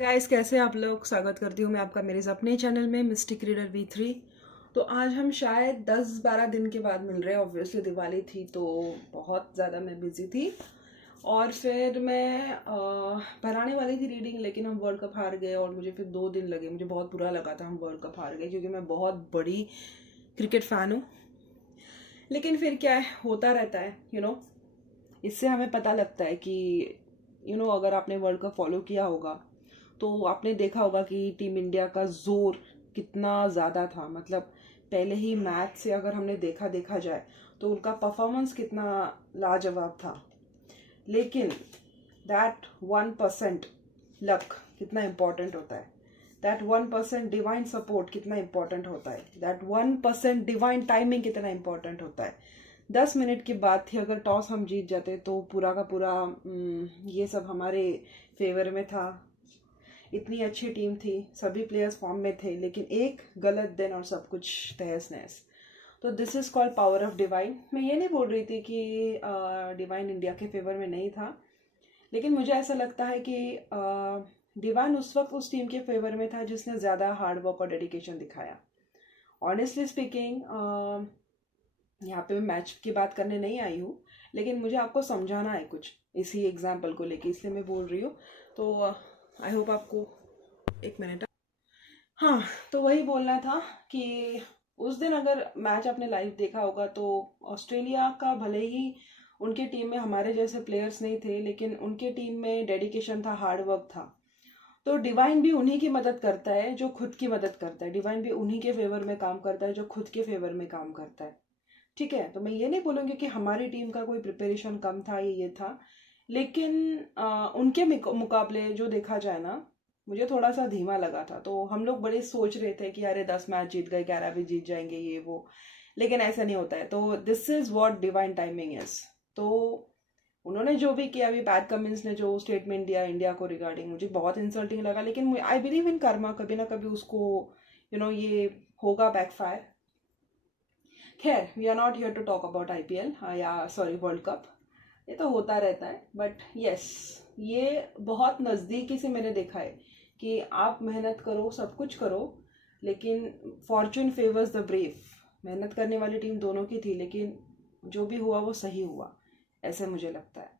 Guys, कैसे हैं आप लोग। स्वागत करती हूँ मैं आपका मेरे इस अपने चैनल में मिस्टिक रीडर V3। तो आज हम शायद 10-12 दिन के बाद मिल रहे हैं। ऑब्वियसली दिवाली थी तो बहुत ज़्यादा मैं बिजी थी। और फिर मैं बनाने वाली थी रीडिंग, लेकिन हम वर्ल्ड कप हार गए और मुझे फिर 2 दिन लगे। मुझे बहुत बुरा लगा था हम वर्ल्ड कप हार गए, क्योंकि मैं बहुत बड़ी क्रिकेट फ़ैन हूँ। लेकिन फिर क्या है, होता रहता है इससे हमें पता लगता है कि अगर आपने वर्ल्ड कप फॉलो किया होगा तो आपने देखा होगा कि टीम इंडिया का जोर कितना ज़्यादा था। मतलब पहले ही मैच से अगर हमने देखा जाए तो उनका परफॉर्मेंस कितना लाजवाब था। लेकिन दैट 1% लक कितना इम्पोर्टेंट होता है, दैट 1% डिवाइन सपोर्ट कितना इम्पोर्टेंट होता है, दैट 1% डिवाइन टाइमिंग कितना इम्पोर्टेंट होता है। 10 मिनट की बात थी, अगर टॉस हम जीत जाते तो पूरा का पूरा ये सब हमारे फेवर में था। इतनी अच्छी टीम थी, सभी प्लेयर्स फॉर्म में थे, लेकिन एक गलत दिन और सब कुछ तहस नहस। तो this is called power of divine. मैं ये नहीं बोल रही थी कि डिवाइन इंडिया के फेवर में नहीं था, लेकिन मुझे ऐसा लगता है कि डिवाइन उस वक्त उस टीम के फेवर में था जिसने ज़्यादा हार्ड वर्क और डेडिकेशन दिखाया। ऑनेस्टली स्पीकिंग, यहाँ पे मैं मैच की बात करने नहीं आई हूँ, लेकिन मुझे आपको समझाना है कुछ इसी एग्जाम्पल को लेके, इसलिए मैं बोल रही हूँ। तो आई होप आपको, एक मिनट। हाँ, तो वही बोलना था कि उस दिन अगर मैच आपने लाइव देखा होगा तो ऑस्ट्रेलिया का भले ही उनके टीम में हमारे जैसे प्लेयर्स नहीं थे, लेकिन उनके टीम में डेडिकेशन था, हार्ड वर्क था। तो डिवाइन भी उन्हीं की मदद करता है जो खुद की मदद करता है। डिवाइन भी उन्हीं के फेवर में काम करता है जो खुद के फेवर में काम करता है। ठीक है, तो मैं ये नहीं बोलूँगी कि हमारी टीम का कोई प्रिपरेशन कम था, ये था। लेकिन उनके मुकाबले जो देखा जाए ना, मुझे थोड़ा सा धीमा लगा था। तो हम लोग बड़े सोच रहे थे कि अरे 10 मैच जीत गए, 11 भी जीत जाएंगे, ये वो। लेकिन ऐसा नहीं होता है। तो this is what divine timing is. तो उन्होंने जो भी किया, अभी पैट कमिंस ने जो स्टेटमेंट दिया इंडिया को रिगार्डिंग, मुझे बहुत इंसल्टिंग लगा। लेकिन आई बिलीव इन कर्मा, कभी ना कभी उसको ये होगा बैकफायर। खैर, we are not here to talk about IPL या सॉरी वर्ल्ड कप। ये तो होता रहता है, बट यस, ये बहुत नज़दीकी से मैंने देखा है कि आप मेहनत करो, सब कुछ करो, लेकिन फॉर्चून फेवर्स द ब्रेव। मेहनत करने वाली टीम दोनों की थी, लेकिन जो भी हुआ वो सही हुआ, ऐसे मुझे लगता है।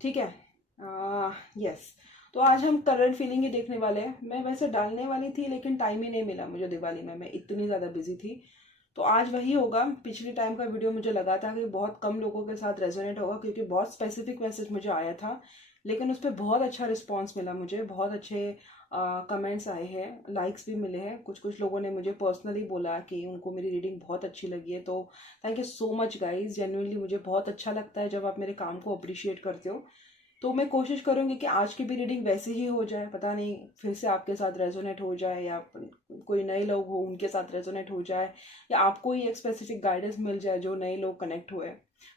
ठीक है। यस। तो आज हम करंट फीलिंग ही देखने वाले हैं। मैं वैसे डालने वाली थी, लेकिन टाइम ही नहीं मिला मुझे दिवाली में, मैं इतनी ज़्यादा बिजी थी। तो आज वही होगा। पिछली टाइम का वीडियो मुझे लगा था कि बहुत कम लोगों के साथ रेजोनेट होगा, क्योंकि बहुत स्पेसिफिक मैसेज मुझे आया था। लेकिन उस पर बहुत अच्छा रिस्पॉन्स मिला मुझे, बहुत अच्छे कमेंट्स आए हैं, लाइक्स भी मिले हैं। कुछ कुछ लोगों ने मुझे पर्सनली बोला कि उनको मेरी रीडिंग बहुत अच्छी लगी है। तो thank you so much guys, genuinely मुझे बहुत अच्छा लगता है जब आप मेरे काम को अप्रिशिएट करते हो। तो मैं कोशिश करूंगी कि आज की भी रीडिंग वैसे ही हो जाए। पता नहीं फिर से आपके साथ रेजोनेट हो जाए, या कोई नए लोग हो उनके साथ रेजोनेट हो जाए, या आपको ही एक स्पेसिफिक गाइडेंस मिल जाए जो नए लोग कनेक्ट हुए।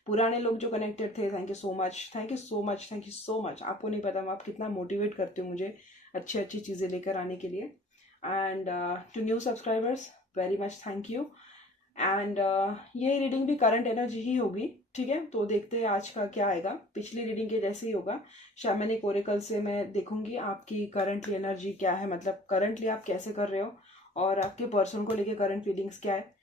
पुराने लोग जो कनेक्टेड थे, thank you so much, thank you so much, thank you so much. आपको नहीं पता आप कितना मोटिवेट करते हो मुझे अच्छी अच्छी चीज़ें लेकर आने के लिए। And to new subscribers, very much thank you. And ये रीडिंग भी करंट एनर्जी ही होगी। ठीक है, तो देखते हैं आज का क्या आएगा। पिछली रीडिंग के जैसे ही होगा। शैमनिक ओरेकल से मैं देखूंगी आपकी करंटली एनर्जी क्या है, मतलब करंटली आप कैसे कर रहे हो और आपके पर्सन को लेके करंट फीलिंग्स क्या है।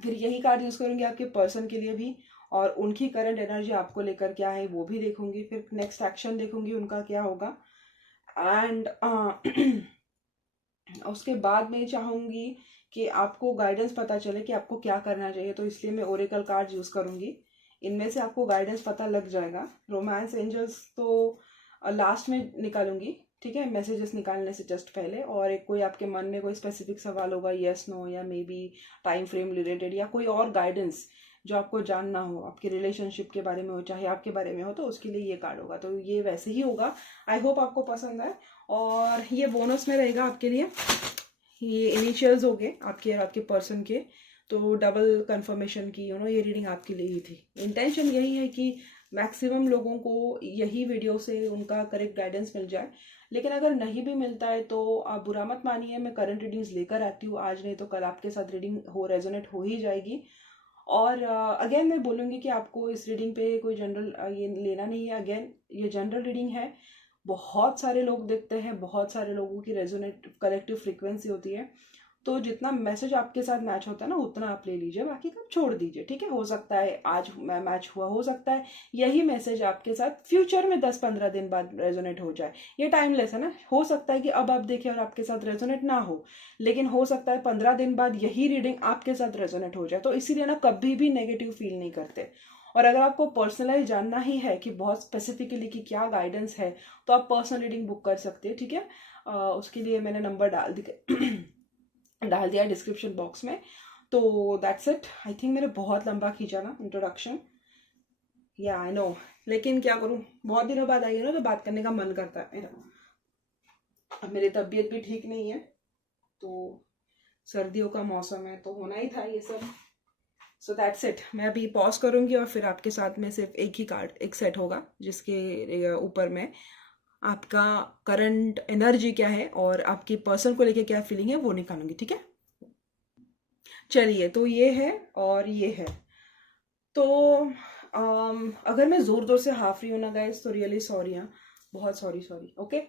फिर यही कार्ड यूज करूंगी आपके पर्सन के लिए भी, और उनकी करंट एनर्जी आपको लेकर क्या है वो भी देखूंगी। फिर नेक्स्ट एक्शन देखूंगी उनका क्या होगा। एंड उसके बाद मैं चाहूंगी कि आपको गाइडेंस पता चले कि आपको क्या करना चाहिए, तो इसलिए मैं ओरेकल कार्ड यूज करूंगी। इनमें से आपको गाइडेंस पता लग जाएगा। रोमांस एंजल्स तो लास्ट में निकालूंगी, ठीक है, मैसेजेस निकालने से जस्ट पहले। और एक कोई आपके मन में कोई स्पेसिफिक सवाल होगा, यस नो, या may be time frame related, या कोई और गाइडेंस जो आपको जानना हो, आपके रिलेशनशिप के बारे में हो चाहे आपके बारे में हो, तो उसके लिए ये कार्ड होगा। तो ये वैसे ही होगा। आई होप आपको पसंद आए। और ये बोनस में रहेगा आपके लिए। ये इनिशियल्स हो गए आपके और आपके पर्सन के, तो डबल कंफर्मेशन की ये रीडिंग आपके लिए ही थी। इंटेंशन यही है कि मैक्सिमम लोगों को यही वीडियो से उनका करेक्ट गाइडेंस मिल जाए। लेकिन अगर नहीं भी मिलता है तो आप बुरा मत मानिए, मैं करंट रीडिंग्स लेकर आती हूँ। आज नहीं तो कल आपके साथ रीडिंग रेजोनेट हो ही जाएगी। और अगेन मैं बोलूँगी कि आपको इस रीडिंग पे कोई जनरल ये लेना नहीं है। अगेन ये जनरल रीडिंग है, बहुत सारे लोग देखते हैं, बहुत सारे लोगों की रेजोनेट कलेक्टिव फ्रीक्वेंसी होती है, तो जितना मैसेज आपके साथ मैच होता है ना उतना आप ले लीजिए, बाकी का छोड़ दीजिए, ठीक है। हो सकता है आज मैच हुआ, हो सकता है यही मैसेज आपके साथ फ्यूचर में 10-15 दिन बाद रेजोनेट हो जाए। ये टाइमलेस है ना, हो सकता है कि अब आप देखें और आपके साथ रेजोनेट ना हो, लेकिन हो सकता है 15 दिन बाद यही रीडिंग आपके साथ रेजोनेट हो जाए। तो इसीलिए ना कभी भी नेगेटिव फील नहीं करते। और अगर आपको पर्सनलाइज जानना ही है कि बहुत स्पेसिफिकली कि क्या गाइडेंस है, तो आप पर्सनल रीडिंग बुक कर सकते हैं, ठीक है। उसके लिए मैंने नंबर डाल दिया डिस्क्रिप्शन बॉक्स में। तो दैट्स इट। आई थिंक मैंने बहुत लंबा खींचा ना इंट्रोडक्शन, या आई नो, लेकिन क्या करूँ, बहुत दिनों बाद आई है ना तो बात करने का मन करता है मेरा। अब मेरी तबीयत भी ठीक नहीं है, तो सर्दियों का मौसम है तो होना ही था ये सब। So that's it. मैं अभी पॉज करूँगी और फिर आपके साथ में सिर्फ एक ही कार्ड, एक सेट होगा जिसके ऊपर में आपका करंट एनर्जी क्या है और आपकी पर्सन को लेके क्या फीलिंग है वो निकालूंगी, ठीक है। चलिए, तो ये है और ये है। तो अगर मैं जोर जोर से हाफ रही हूँ ना गाइस, तो रियली सॉरी, हाँ, बहुत सॉरी सॉरी, ओके।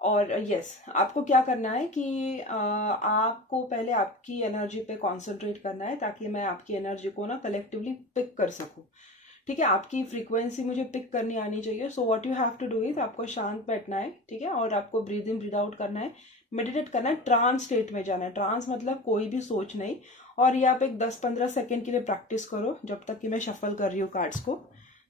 और यस, आपको क्या करना है कि आपको पहले आपकी एनर्जी पे कंसंट्रेट करना है, ताकि मैं आपकी एनर्जी को ना कलेक्टिवली पिक कर सकूँ, ठीक है। आपकी फ्रीक्वेंसी मुझे पिक करनी आनी चाहिए। So what you have to do is, आपको शांत बैठना है, ठीक है, और आपको ब्रीद इन ब्रीद आउट करना है, मेडिटेट करना है, ट्रांस स्टेट में जाना है। ट्रांस मतलब कोई भी सोच नहीं। और ये आप एक 10-15 सेकेंड के लिए प्रैक्टिस करो, जब तक कि मैं शफल कर रही हूँ कार्ड्स को,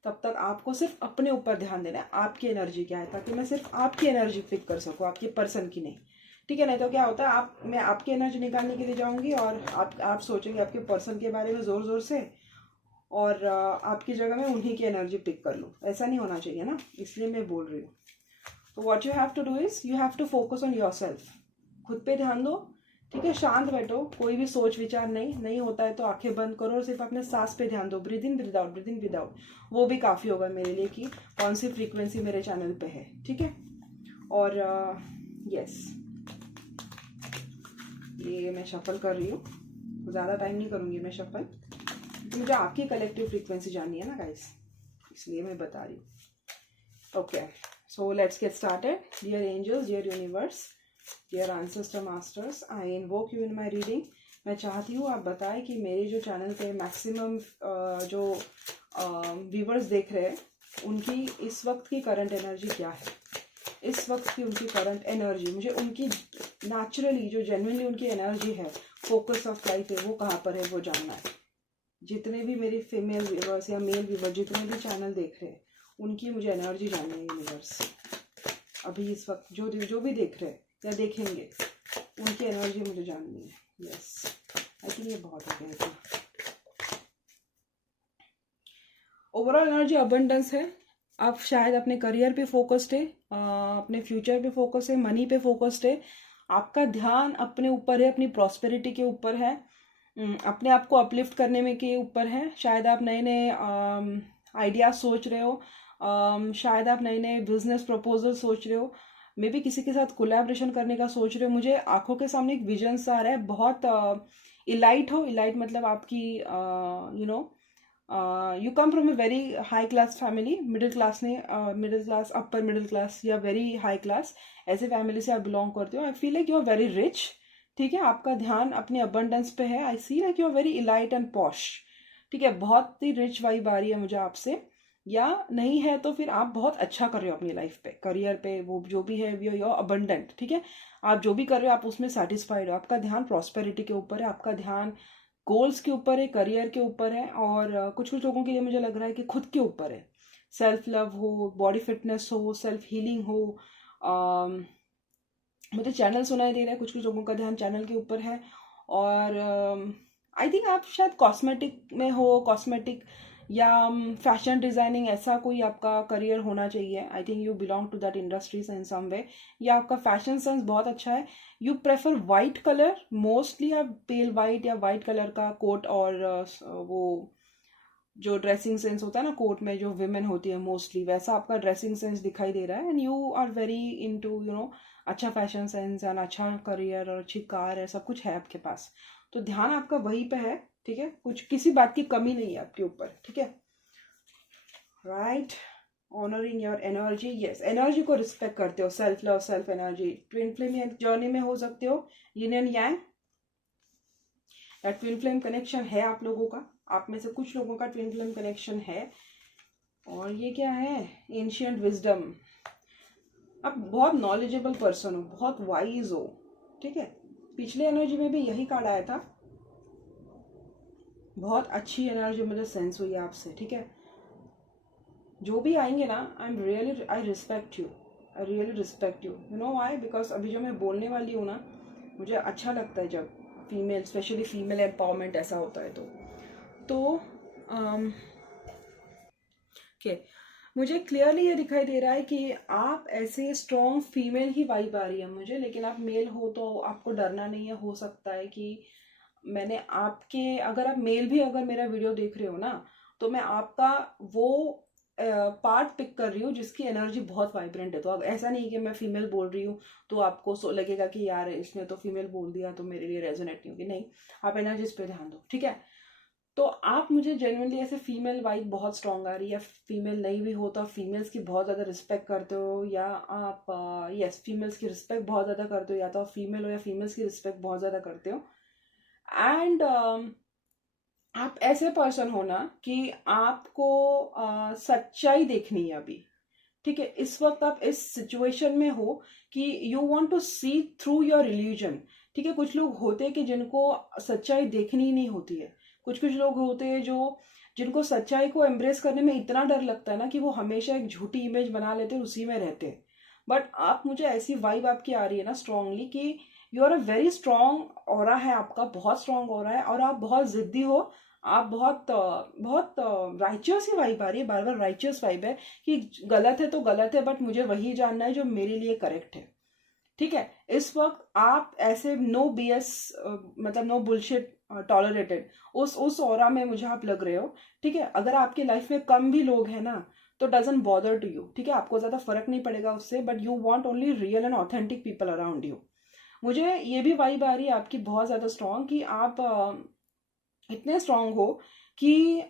तब तक आपको सिर्फ अपने ऊपर ध्यान देना है, आपकी एनर्जी क्या है, ताकि मैं सिर्फ आपकी एनर्जी पिक कर सकूँ, आपकी पर्सन की नहीं, ठीक है। नहीं तो क्या होता है, मैं आपकी एनर्जी निकालने के लिए जाऊंगी और आप सोचेंगे आपके पर्सन के बारे में जोर जोर से, और आपकी जगह में उन्हीं की एनर्जी पिक कर लूँ, ऐसा नहीं होना चाहिए ना, इसलिए मैं बोल रही हूँ। तो what you have to do is, you have to focus on yourself, खुद पे ध्यान दो, ठीक है। शांत बैठो, कोई भी सोच विचार नहीं होता है तो आंखें बंद करो और सिर्फ अपने सांस पे ध्यान दो। Breathe in breathe out, breathe in breathe out, वो भी काफ़ी होगा मेरे लिए कि कौन सी फ्रीक्वेंसी मेरे चैनल पे है, ठीक है। और यस, ये मैं शफल कर रही हूँ, ज़्यादा टाइम नहीं करूँगी मैं शफल, मुझे आपकी कलेक्टिव फ्रीक्वेंसी जाननी है ना गाइस, इसलिए मैं बता रही हूँ। Okay, so let's get started. Dear angels, dear universe, dear ancestor masters, I invoke you in my reading. मैं चाहती हूँ आप बताएं कि मेरे जो चैनल पे मैक्सिमम जो व्यूवर्स देख रहे हैं, उनकी इस वक्त की करंट एनर्जी क्या है, इस वक्त की उनकी करंट एनर्जी, मुझे उनकी नेचुरली जो जेन्युइनली उनकी एनर्जी है, फोकस ऑफ लाइफ है, वो कहाँ पर है वो जानना है। जितने भी मेरे फीमेल व्यूवर्स या मेल व्यूवर जितने भी चैनल देख रहे हैं, उनकी मुझे एनर्जी जाननी है यूनिवर्स। अभी इस वक्त जो भी देख रहे हैं या देखेंगे, उनकी एनर्जी मुझे जाननी है। यस, आई थिंक ये बहुत हो गया। ओवरऑल एनर्जी अबंडेंस है। आप शायद अपने करियर पे फोकस्ड है, अपने फ्यूचर पे फोकस है, मनी पे फोकस्ड है, आपका ध्यान अपने ऊपर है, अपनी प्रॉस्पेरिटी के ऊपर है, अपने आप को अपलिफ्ट करने में के ऊपर है। शायद आप नए नए आइडियाज सोच रहे हो, शायद आप नए नए बिजनेस प्रपोजल सोच रहे हो, मे बी किसी के साथ कोलैबोरेशन करने का सोच रहे हो। मुझे आंखों के सामने एक विजन सा आ रहा है, बहुत इलाइट हो, इलाइट मतलब आपकी you know you come from a very high class family, middle class ने middle class, upper middle class या वेरी हाई क्लास, ऐसे फैमिली से आप बिलोंग करते हो। I feel like you are very rich, ठीक है। आपका ध्यान अपने अबंडेंस पे है। I see like you are very elite and posh, ठीक है। बहुत ही रिच वाइब आ रही है मुझे आपसे, या नहीं है तो फिर आप बहुत अच्छा कर रहे हो अपनी लाइफ पे, करियर पे, वो जो भी है वी योर अबंडेंट, ठीक है। आप जो भी कर रहे हो आप उसमें सेटिस्फाइड हो, आपका ध्यान प्रॉस्पेरिटी के ऊपर है, आपका ध्यान गोल्स के ऊपर है, करियर के ऊपर है, और कुछ कुछ लोगों के लिए मुझे लग रहा है कि खुद के ऊपर है। सेल्फ लव हो, बॉडी फिटनेस हो, सेल्फ हीलिंग हो। मुझे चैनल सुनाई दे रहा है, कुछ कुछ लोगों का ध्यान चैनल के ऊपर है। और आई थिंक आप शायद कॉस्मेटिक में हो, कॉस्मेटिक या फैशन डिज़ाइनिंग, ऐसा कोई आपका करियर होना चाहिए। I think you belong to that industries in some way, या आपका फैशन सेंस बहुत अच्छा है। You prefer white colour mostly, आप पेल वाइट या वाइट कलर का कोट, और वो जो ड्रेसिंग सेंस होता है ना कोट में, जो विमेन होती है मोस्टली, वैसा आपका ड्रेसिंग सेंस दिखाई दे रहा है। And you are very into अच्छा फैशन सेंस एंड अच्छा करियर और अच्छी कार है, सब कुछ है आपके पास। तो ध्यान आपका वहीं पे है, ठीक है। कुछ किसी बात की कमी नहीं है आपके ऊपर, ठीक है, right. Honouring your energy, yes, energy को रिस्पेक्ट करते हो, self love, self energy. Twin flame journey में हो सकते हो, यिन एंड यांग, या ट्विन फ्लेम कनेक्शन है आप लोगों का, आप में से कुछ लोगों का ट्विन फ्लेम कनेक्शन है। और ये क्या है, एंशिएंट विजडम, आप बहुत नॉलेजेबल पर्सन हो, बहुत वाइज हो, ठीक है। पिछले एनर्जी में भी यही कार्ड आया था, बहुत अच्छी एनर्जी मुझे सेंस हुई आपसे, ठीक है। जो भी आएंगे ना, I respect you, I really respect you, you know why, because अभी जो मैं बोलने वाली हूँ ना, मुझे अच्छा लगता है जब फीमेल, स्पेशली फीमेल एम्पावरमेंट ऐसा होता है तो के मुझे क्लियरली ये दिखाई दे रहा है कि आप ऐसे स्ट्रॉन्ग फीमेल ही वाइब आ रही है मुझे, लेकिन आप मेल हो तो आपको डरना नहीं है। हो सकता है कि मैंने आपके, अगर आप मेल भी अगर मेरा वीडियो देख रहे हो ना, तो मैं आपका वो पार्ट पिक कर रही हूँ जिसकी एनर्जी बहुत वाइब्रेंट है। तो अब ऐसा नहीं कि मैं फीमेल बोल रही हूँ तो आपको लगेगा कि यार इसने तो फीमेल बोल दिया तो मेरे लिए रेजोनेट नहीं होगी, नहीं, आप एनर्जीज पे ध्यान दो, ठीक है। तो आप मुझे जेन्युइनली ऐसे फीमेल वाइब बहुत स्ट्रांग आ रही है। फीमेल नहीं भी हो तो आप फीमेल्स की बहुत ज़्यादा रिस्पेक्ट करते हो, या आप यस फीमेल्स की रिस्पेक्ट बहुत ज़्यादा करते हो, या तो आप फीमेल हो या फीमेल्स की रिस्पेक्ट बहुत ज़्यादा करते हो। एंड आप ऐसे पर्सन हो ना कि आपको सच्चाई देखनी है अभी, ठीक है। इस वक्त आप इस सिचुएशन में हो कि you want to see through your illusion, ठीक है। कुछ लोग होते हैं कि जिनको सच्चाई देखनी नहीं होती है, कुछ लोग होते हैं जिनको सच्चाई को एम्ब्रेस करने में इतना डर लगता है ना कि वो हमेशा एक झूठी इमेज बना लेते हैं, उसी में रहते हैं। बट आप, मुझे ऐसी वाइब आपकी आ रही है ना स्ट्रांगली कि you are a very strong aura है आपका, बहुत स्ट्रांग ऑरा है, और आप बहुत जिद्दी हो, आप बहुत राइचियस ही वाइब आ रही है, बार बार राइचियस वाइब है कि गलत है तो गलत है, बट मुझे वही जानना है जो मेरे लिए करेक्ट है, ठीक है। इस वक्त आप ऐसे नो बीएस, मतलब नो बुलशिट टॉलरेटेड, उस ऑरा में मुझे आप लग रहे हो, ठीक है। अगर आपकी लाइफ में कम भी लोग हैं ना तो डजंट बॉदर टू यू, ठीक है, आपको ज्यादा फर्क नहीं पड़ेगा उससे, but you want only real and authentic people around you. मुझे ये भी वाइब आ रही है आपकी बहुत ज्यादा स्ट्रांग कि आप इतने स्ट्रांग हो कि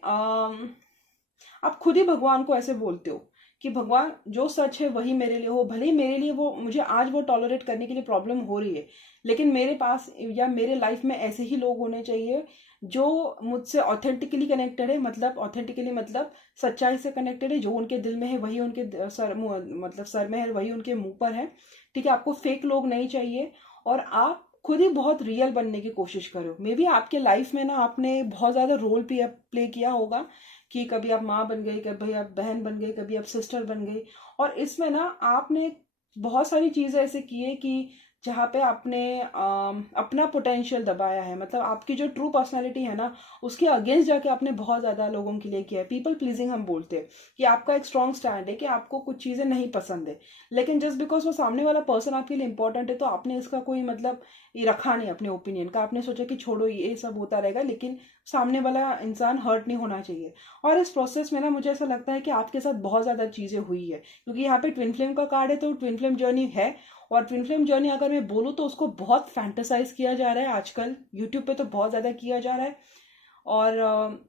आप खुद ही भगवान को ऐसे बोलते हो कि भगवान जो सच है वही मेरे लिए हो, भले ही मेरे लिए वो, मुझे आज वो टॉलरेट करने के लिए प्रॉब्लम हो रही है, लेकिन मेरे पास या मेरे लाइफ में ऐसे ही लोग होने चाहिए जो मुझसे ऑथेंटिकली कनेक्टेड है, मतलब ऑथेंटिकली मतलब सच्चाई से कनेक्टेड है, जो उनके दिल में है वही उनके सर मतलब सर में है वही उनके मुंह पर है, ठीक है। आपको फेक लोग नहीं चाहिए, और आप खुद ही बहुत रियल बनने की कोशिश करो। मे बी आपके लाइफ में ना आपने बहुत ज़्यादा रोल प्ले किया होगा कि कभी आप माँ बन गई, कभी आप बहन बन गई, कभी आप सिस्टर बन गई, और इसमें ना आपने बहुत सारी चीज़ें ऐसे की है कि जहाँ पे आपने अपना पोटेंशियल दबाया है, मतलब आपकी जो ट्रू पर्सनालिटी है ना उसके अगेंस्ट जाके आपने बहुत ज़्यादा लोगों के लिए किया है। पीपल प्लीजिंग हम बोलते हैं कि आपका एक स्ट्रॉन्ग स्टैंड है कि आपको कुछ चीज़ें नहीं पसंद है, लेकिन जस्ट बिकॉज वो सामने वाला पर्सन आपके लिए इंपॉर्टेंट है तो आपने इसका कोई मतलब ये रखा नहीं अपने ओपिनियन का, आपने सोचा कि छोड़ो ये सब होता रहेगा, लेकिन सामने वाला इंसान हर्ट नहीं होना चाहिए। और इस प्रोसेस में ना मुझे ऐसा लगता है कि आपके साथ बहुत ज़्यादा चीज़ें हुई है, क्योंकि यहाँ पे ट्विन फ्लेम का कार्ड है तो ट्विन फ्लेम जर्नी है, और ट्विन फ्लेम जर्नी अगर मैं बोलूँ तो उसको बहुत फैंटेसाइज किया जा रहा है आजकल यूट्यूब पे, तो बहुत ज़्यादा किया जा रहा है। और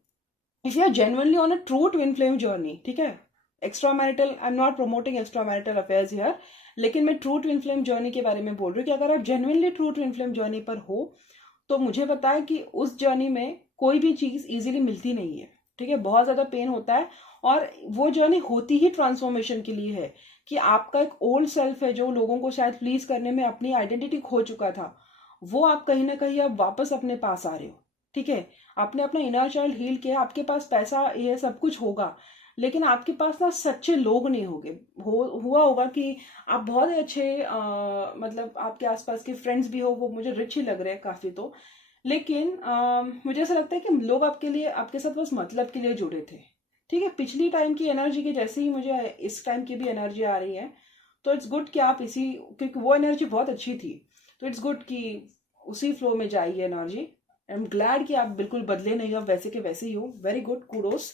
if you are genuinely on a true twin flame journey, ठीक है, extra marital, I am not promoting extra marital affairs here, लेकिन मैं ट्रू ट्विन फ्लेम जर्नी के बारे में बोल रही हूँ कि अगर आप genuinely true twin flame journey पर हो तो मुझे पता है कि उस जर्नी में कोई भी चीज़ इजीली मिलती नहीं है, ठीक है, बहुत ज़्यादा पेन होता है, और वो जर्नी होती ही ट्रांसफॉर्मेशन के लिए है कि आपका एक ओल्ड सेल्फ है जो लोगों को शायद प्लीज करने में अपनी आइडेंटिटी खो चुका था, वो आप कहीं ना कहीं अब वापस अपने पास आ रहे हो, ठीक है। आपने अपना इनर चाइल्ड हील किया, आपके पास पैसा ये सब कुछ होगा, लेकिन आपके पास ना सच्चे लोग नहीं होंगे। हुआ होगा कि आप बहुत ही अच्छे मतलब आपके आसपास के फ्रेंड्स भी हो, वो मुझे रिच ही लग रहे हैं काफ़ी, तो लेकिन मुझे ऐसा लगता है कि लोग आपके लिए, आपके साथ बस मतलब के लिए जुड़े थे, ठीक है। पिछली टाइम की एनर्जी के जैसे ही मुझे इस टाइम की भी एनर्जी आ रही है, तो इट्स गुड कि आप इसी, क्योंकि वो एनर्जी बहुत अच्छी थी, तो इट्स गुड कि उसी फ्लो में जाइए एनर्जी। आई एम ग्लैड कि आप बिल्कुल बदले नहीं हो, वैसे के वैसे ही हो, very good, kudos.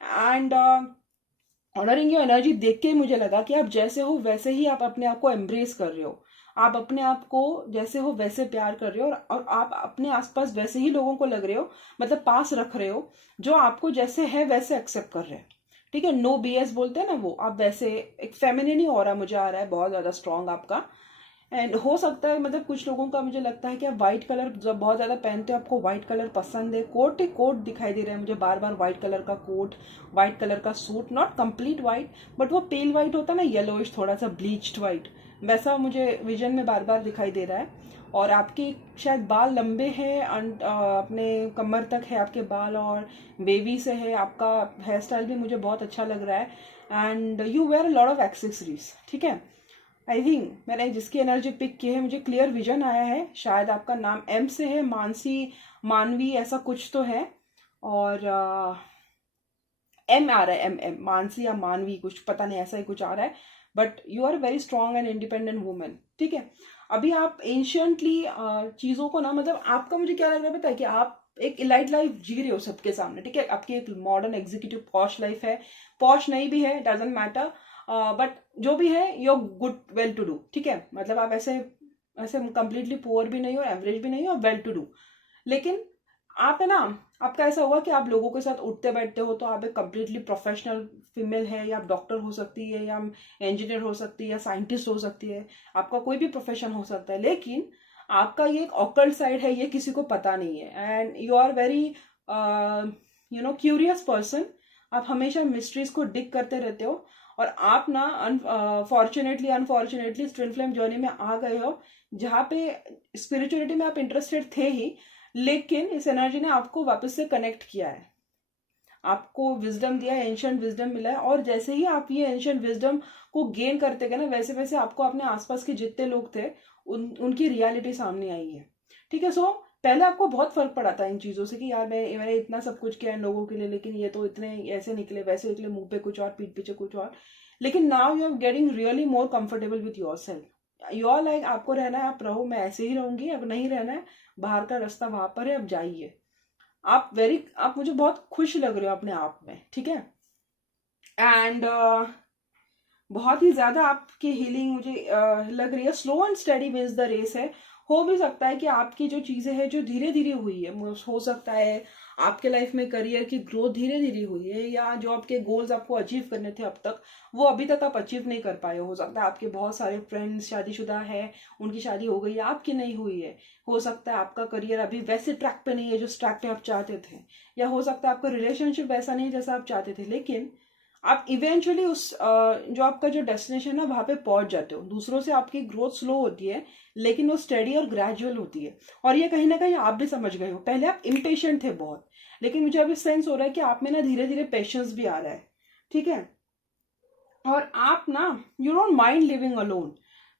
And honouring your energy देख के मुझे लगा कि आप जैसे हो वैसे ही आप अपने आप को एम्ब्रेस कर रहे हो, आप अपने आप को जैसे हो वैसे प्यार कर रहे हो, और आप अपने आसपास वैसे ही लोगों को लग रहे हो, मतलब पास रख रहे हो जो आपको जैसे है वैसे एक्सेप्ट कर रहे हैं, ठीक है, नो बीएस बोलते हैं ना वो, आप वैसे एक फेमिनिन ही ऑरा मुझे आ रहा है, बहुत ज्यादा स्ट्रांग आपका। एंड हो सकता है मतलब कुछ लोगों का मुझे लगता है कि आप व्हाइट कलर जब बहुत ज्यादा पहनते हो, आपको व्हाइट कलर पसंद है। कोट, एक कोट दिखाई दे रहा है मुझे बार बार, व्हाइट कलर का कोट, व्हाइट कलर का suit, not complete white but वो पेल व्हाइट होता है ना, येलोइश थोड़ा सा ब्लीच्ड व्हाइट, वैसा मुझे विजन में बार बार दिखाई दे रहा है। और आपके शायद बाल लंबे हैं, अपने कमर तक है आपके बाल, और वेवी से है आपका हेयर स्टाइल भी मुझे बहुत अच्छा लग रहा है। And you wear a lot of accessories, ठीक है। आई थिंक मैंने जिसकी एनर्जी पिक की है, मुझे क्लियर विजन आया है, शायद आपका नाम एम से है, मानसी, मानवी, ऐसा कुछ तो है। और एम आ रहा है, एम एम मानसी या मानवी, कुछ पता नहीं, ऐसा ही कुछ आ रहा है। But you are very strong and independent women, ठीक है। अभी आप एंशियंटली चीजों को ना, मतलब आपका मुझे क्या लग रहा है पता है, कि आप एक इलाइट लाइफ जी रहे हो सबके सामने, ठीक है। आपकी एक मॉडर्न एग्जीक्यूटिव पॉश लाइफ है, पॉश नहीं भी है डजेंट मैटर, बट जो भी है your good, well to do, ठीक है। मतलब आप ऐसे ऐसे कंप्लीटली पुअर भी नहीं हो, एवरेज भी नहीं हो, वेल टू डू। लेकिन आप है ना, आपका ऐसा होगा कि आप लोगों के साथ उठते बैठते हो, तो आप एक कंप्लीटली प्रोफेशनल फीमेल है, या आप डॉक्टर हो सकती है, या इंजीनियर हो सकती है, या साइंटिस्ट हो सकती है, आपका कोई भी प्रोफेशन हो सकता है। लेकिन आपका ये एक ऑकल्ट साइड है, ये किसी को पता नहीं है। And you are very curious person, आप हमेशा मिस्ट्रीज को डिग करते रहते हो। और आप ना fortunately unfortunately twin flame journey में आ गए हो, जहाँ पे स्पिरिचुअलिटी में आप इंटरेस्टेड थे ही, लेकिन इस एनर्जी ने आपको वापस से कनेक्ट किया है, आपको विजडम दिया, एंशिएंट विजडम मिला है। और जैसे ही आप ये एंशिएंट विजडम को गेन करते गए ना, वैसे वैसे आपको अपने आसपास के जितने लोग थे उनकी रियलिटी सामने आई है, ठीक है। सो पहले आपको बहुत फर्क पड़ा था इन चीजों से, कि यार मैंने इतना सब कुछ किया इन लोगों के लिए, लेकिन ये तो इतने ऐसे निकले वैसे निकले, मुंह पे कुछ और पीठ पीछे कुछ और। लेकिन now you are getting really more comfortable with yourself, you are like आपको रहना है आप रहो, मैं ऐसे ही रहूंगी, अब नहीं रहना है, बाहर का रास्ता वहां पर है, अब जाइए। आप मुझे बहुत खुश लग रहे हो अपने आप में, ठीक है। एंड बहुत ही ज्यादा आपकी हीलिंग मुझे लग रही है, slow and steady wins the race है। हो भी सकता है कि आपकी जो चीजें हैं जो धीरे धीरे हुई है, हो सकता है आपके लाइफ में करियर की ग्रोथ धीरे धीरे हुई है, या जो आपके गोल्स आपको अचीव करने थे अब तक, वो अभी तक आप अचीव नहीं कर पाए हो सकता है आपके बहुत सारे फ्रेंड्स शादीशुदा है, उनकी शादी हो गई है, आपकी नहीं हुई है। हो सकता है आपका करियर अभी वैसे ट्रैक पे नहीं है जो ट्रैक पे आप चाहते थे, या हो सकता है आपका रिलेशनशिप वैसा नहीं जैसा आप चाहते थे। लेकिन आप इवेंचुअली उस जो आपका जो डेस्टिनेशन है वहां पे पहुंच जाते हो। दूसरों से आपकी ग्रोथ स्लो होती है, लेकिन वो स्टडी और ग्रेजुअल होती है। और ये कहीं ना कहीं आप भी समझ गए हो, पहले आप इम्पेशेंट थे बहुत, लेकिन मुझे अभी सेंस हो रहा है कि आप में ना धीरे धीरे पेशेंस भी आ रहा है, ठीक है। और आप ना you don't mind living alone.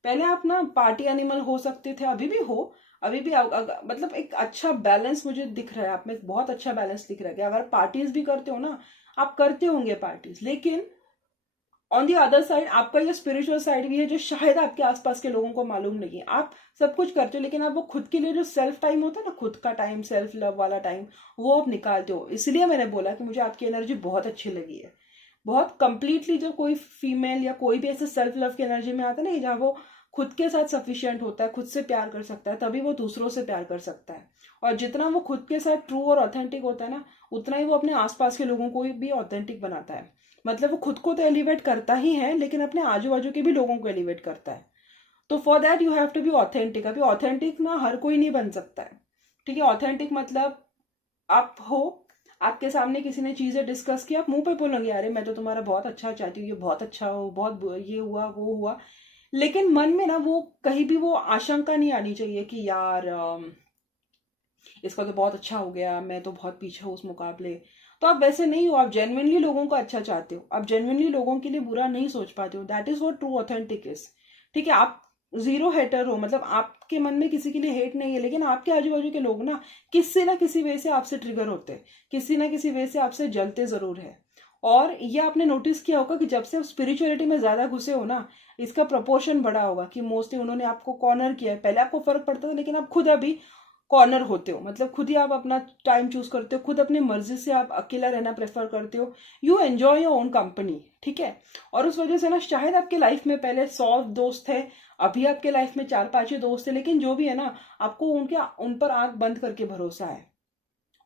पहले आप ना पार्टी एनिमल हो सकते थे, अभी भी हो, अभी भी मतलब एक अच्छा बैलेंस मुझे दिख रहा है आप में, एक बहुत अच्छा बैलेंस दिख रहा है कि अगर पार्टीज भी करते हो ना, आप करते होंगे पार्टीज, लेकिन ऑन दी अदर साइड आपका ये स्पिरिचुअल साइड भी है, जो शायद आपके आसपास के लोगों को मालूम नहीं है। आप सब कुछ करते हो, लेकिन आप वो खुद के लिए जो सेल्फ टाइम होता है ना, खुद का टाइम, सेल्फ लव वाला टाइम, वो आप निकालते हो। इसलिए मैंने बोला कि मुझे आपकी एनर्जी बहुत अच्छी लगी है, बहुत कंप्लीटली। जब कोई फीमेल या कोई भी ऐसे सेल्फ लव की एनर्जी में आता है ना, जहाँ वो खुद के साथ सफिशियंट होता है, खुद से प्यार कर सकता है, तभी वो दूसरों से प्यार कर सकता है। और जितना वो खुद के साथ ट्रू और ऑथेंटिक होता है ना, उतना ही वो अपने आसपास के लोगों को भी ऑथेंटिक बनाता है। मतलब वो खुद को तो एलिवेट करता ही है, लेकिन अपने आजू बाजू के भी लोगों को एलिवेट करता है। तो for that you have to be authentic. अभी ऑथेंटिक ना हर कोई नहीं बन सकता है, ठीक है। ऑथेंटिक मतलब आप हो, आपके सामने किसी ने चीजें डिस्कस की, आप मुंह पे बोलोगे अरे मैं तो तुम्हारा बहुत अच्छा चाहती हूँ, ये बहुत अच्छा हो, बहुत ये हुआ वो हुआ, लेकिन मन में ना वो कहीं भी वो आशंका नहीं आनी चाहिए कि यार इसका तो बहुत अच्छा हो गया, मैं तो बहुत पीछे हूँ उस मुकाबले। तो आप वैसे नहीं हो, आप जेन्युइनली लोगों को अच्छा चाहते हो, आप जेन्युइनली लोगों के लिए बुरा नहीं सोच पाते हो। That is what true authentic is, ठीक है। आप जीरो हेटर हो, मतलब आपके मन में किसी के लिए हेट नहीं है, लेकिन आपके आजू बाजू के लोग ना किसी वे से आपसे ट्रिगर होते हैं, किसी ना किसी वे से आपसे जलते जरूर है। और ये आपने नोटिस किया होगा कि जब से आप स्पिरिचुअलिटी में ज्यादा घुसे हो ना, इसका प्रपोर्शन बढ़ा होगा, कि मोस्टली उन्होंने आपको कॉर्नर किया है। पहले आपको फर्क पड़ता था, लेकिन आप खुद अभी कॉर्नर होते हो, मतलब खुद ही आप अपना टाइम चूज करते हो, खुद अपनी मर्जी से आप अकेला रहना प्रेफर करते हो, you enjoy your own company, ठीक है। और उस वजह से ना शायद आपके लाइफ में पहले 100 दोस्त थे, अभी आपके लाइफ में 4-5 ही दोस्त है, लेकिन जो भी है ना, आपको उन पर आंख बंद करके भरोसा है।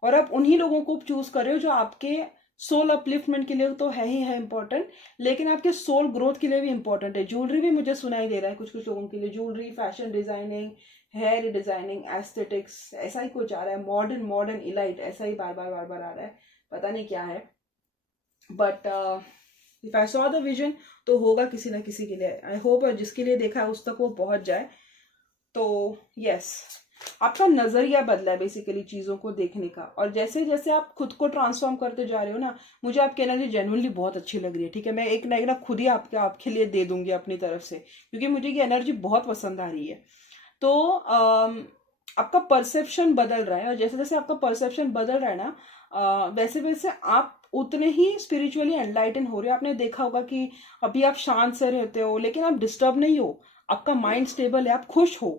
और आप उन्हीं लोगों को चूज कर रहे हो जो आपके सोल अपलिफ्टमेंट के लिए तो है ही है इंपॉर्टेंट, लेकिन आपके सोल ग्रोथ के लिए भी इंपॉर्टेंट है। ज्वेलरी भी मुझे सुनाई दे रहा है कुछ कुछ लोगों के लिए, jewellery, fashion designing, hair designing, aesthetics, ऐसा ही कुछ आ रहा है। मॉडर्न मॉडर्न इलाइट, ऐसा ही बार बार बार बार आ रहा है, पता नहीं क्या है। But if I saw the vision तो होगा किसी ना किसी के लिए। आई होप जिसके लिए देखा है उस तक वो पहुंच जाए। तो यस, आपका नजरिया बदला है बेसिकली चीजों को देखने का, और जैसे जैसे आप खुद को ट्रांसफॉर्म करते जा रहे हो ना, मुझे आपकी एनर्जी जेन्युइनली बहुत अच्छी लग रही है। ठीक है, मैं एक ना एक ना खुद ही आपके लिए दे दूंगी अपनी तरफ से, क्योंकि मुझे ये एनर्जी बहुत पसंद आ रही है। तो आपका परसेप्शन बदल रहा है, और जैसे जैसे आपका परसेप्शन बदल रहा है ना, वैसे वैसे आप उतने ही स्पिरिचुअली एनलाइटन हो रहे हो। आपने देखा होगा कि अभी आप शांत से रहते हो, लेकिन आप डिस्टर्ब नहीं हो, आपका माइंड स्टेबल है, आप खुश हो।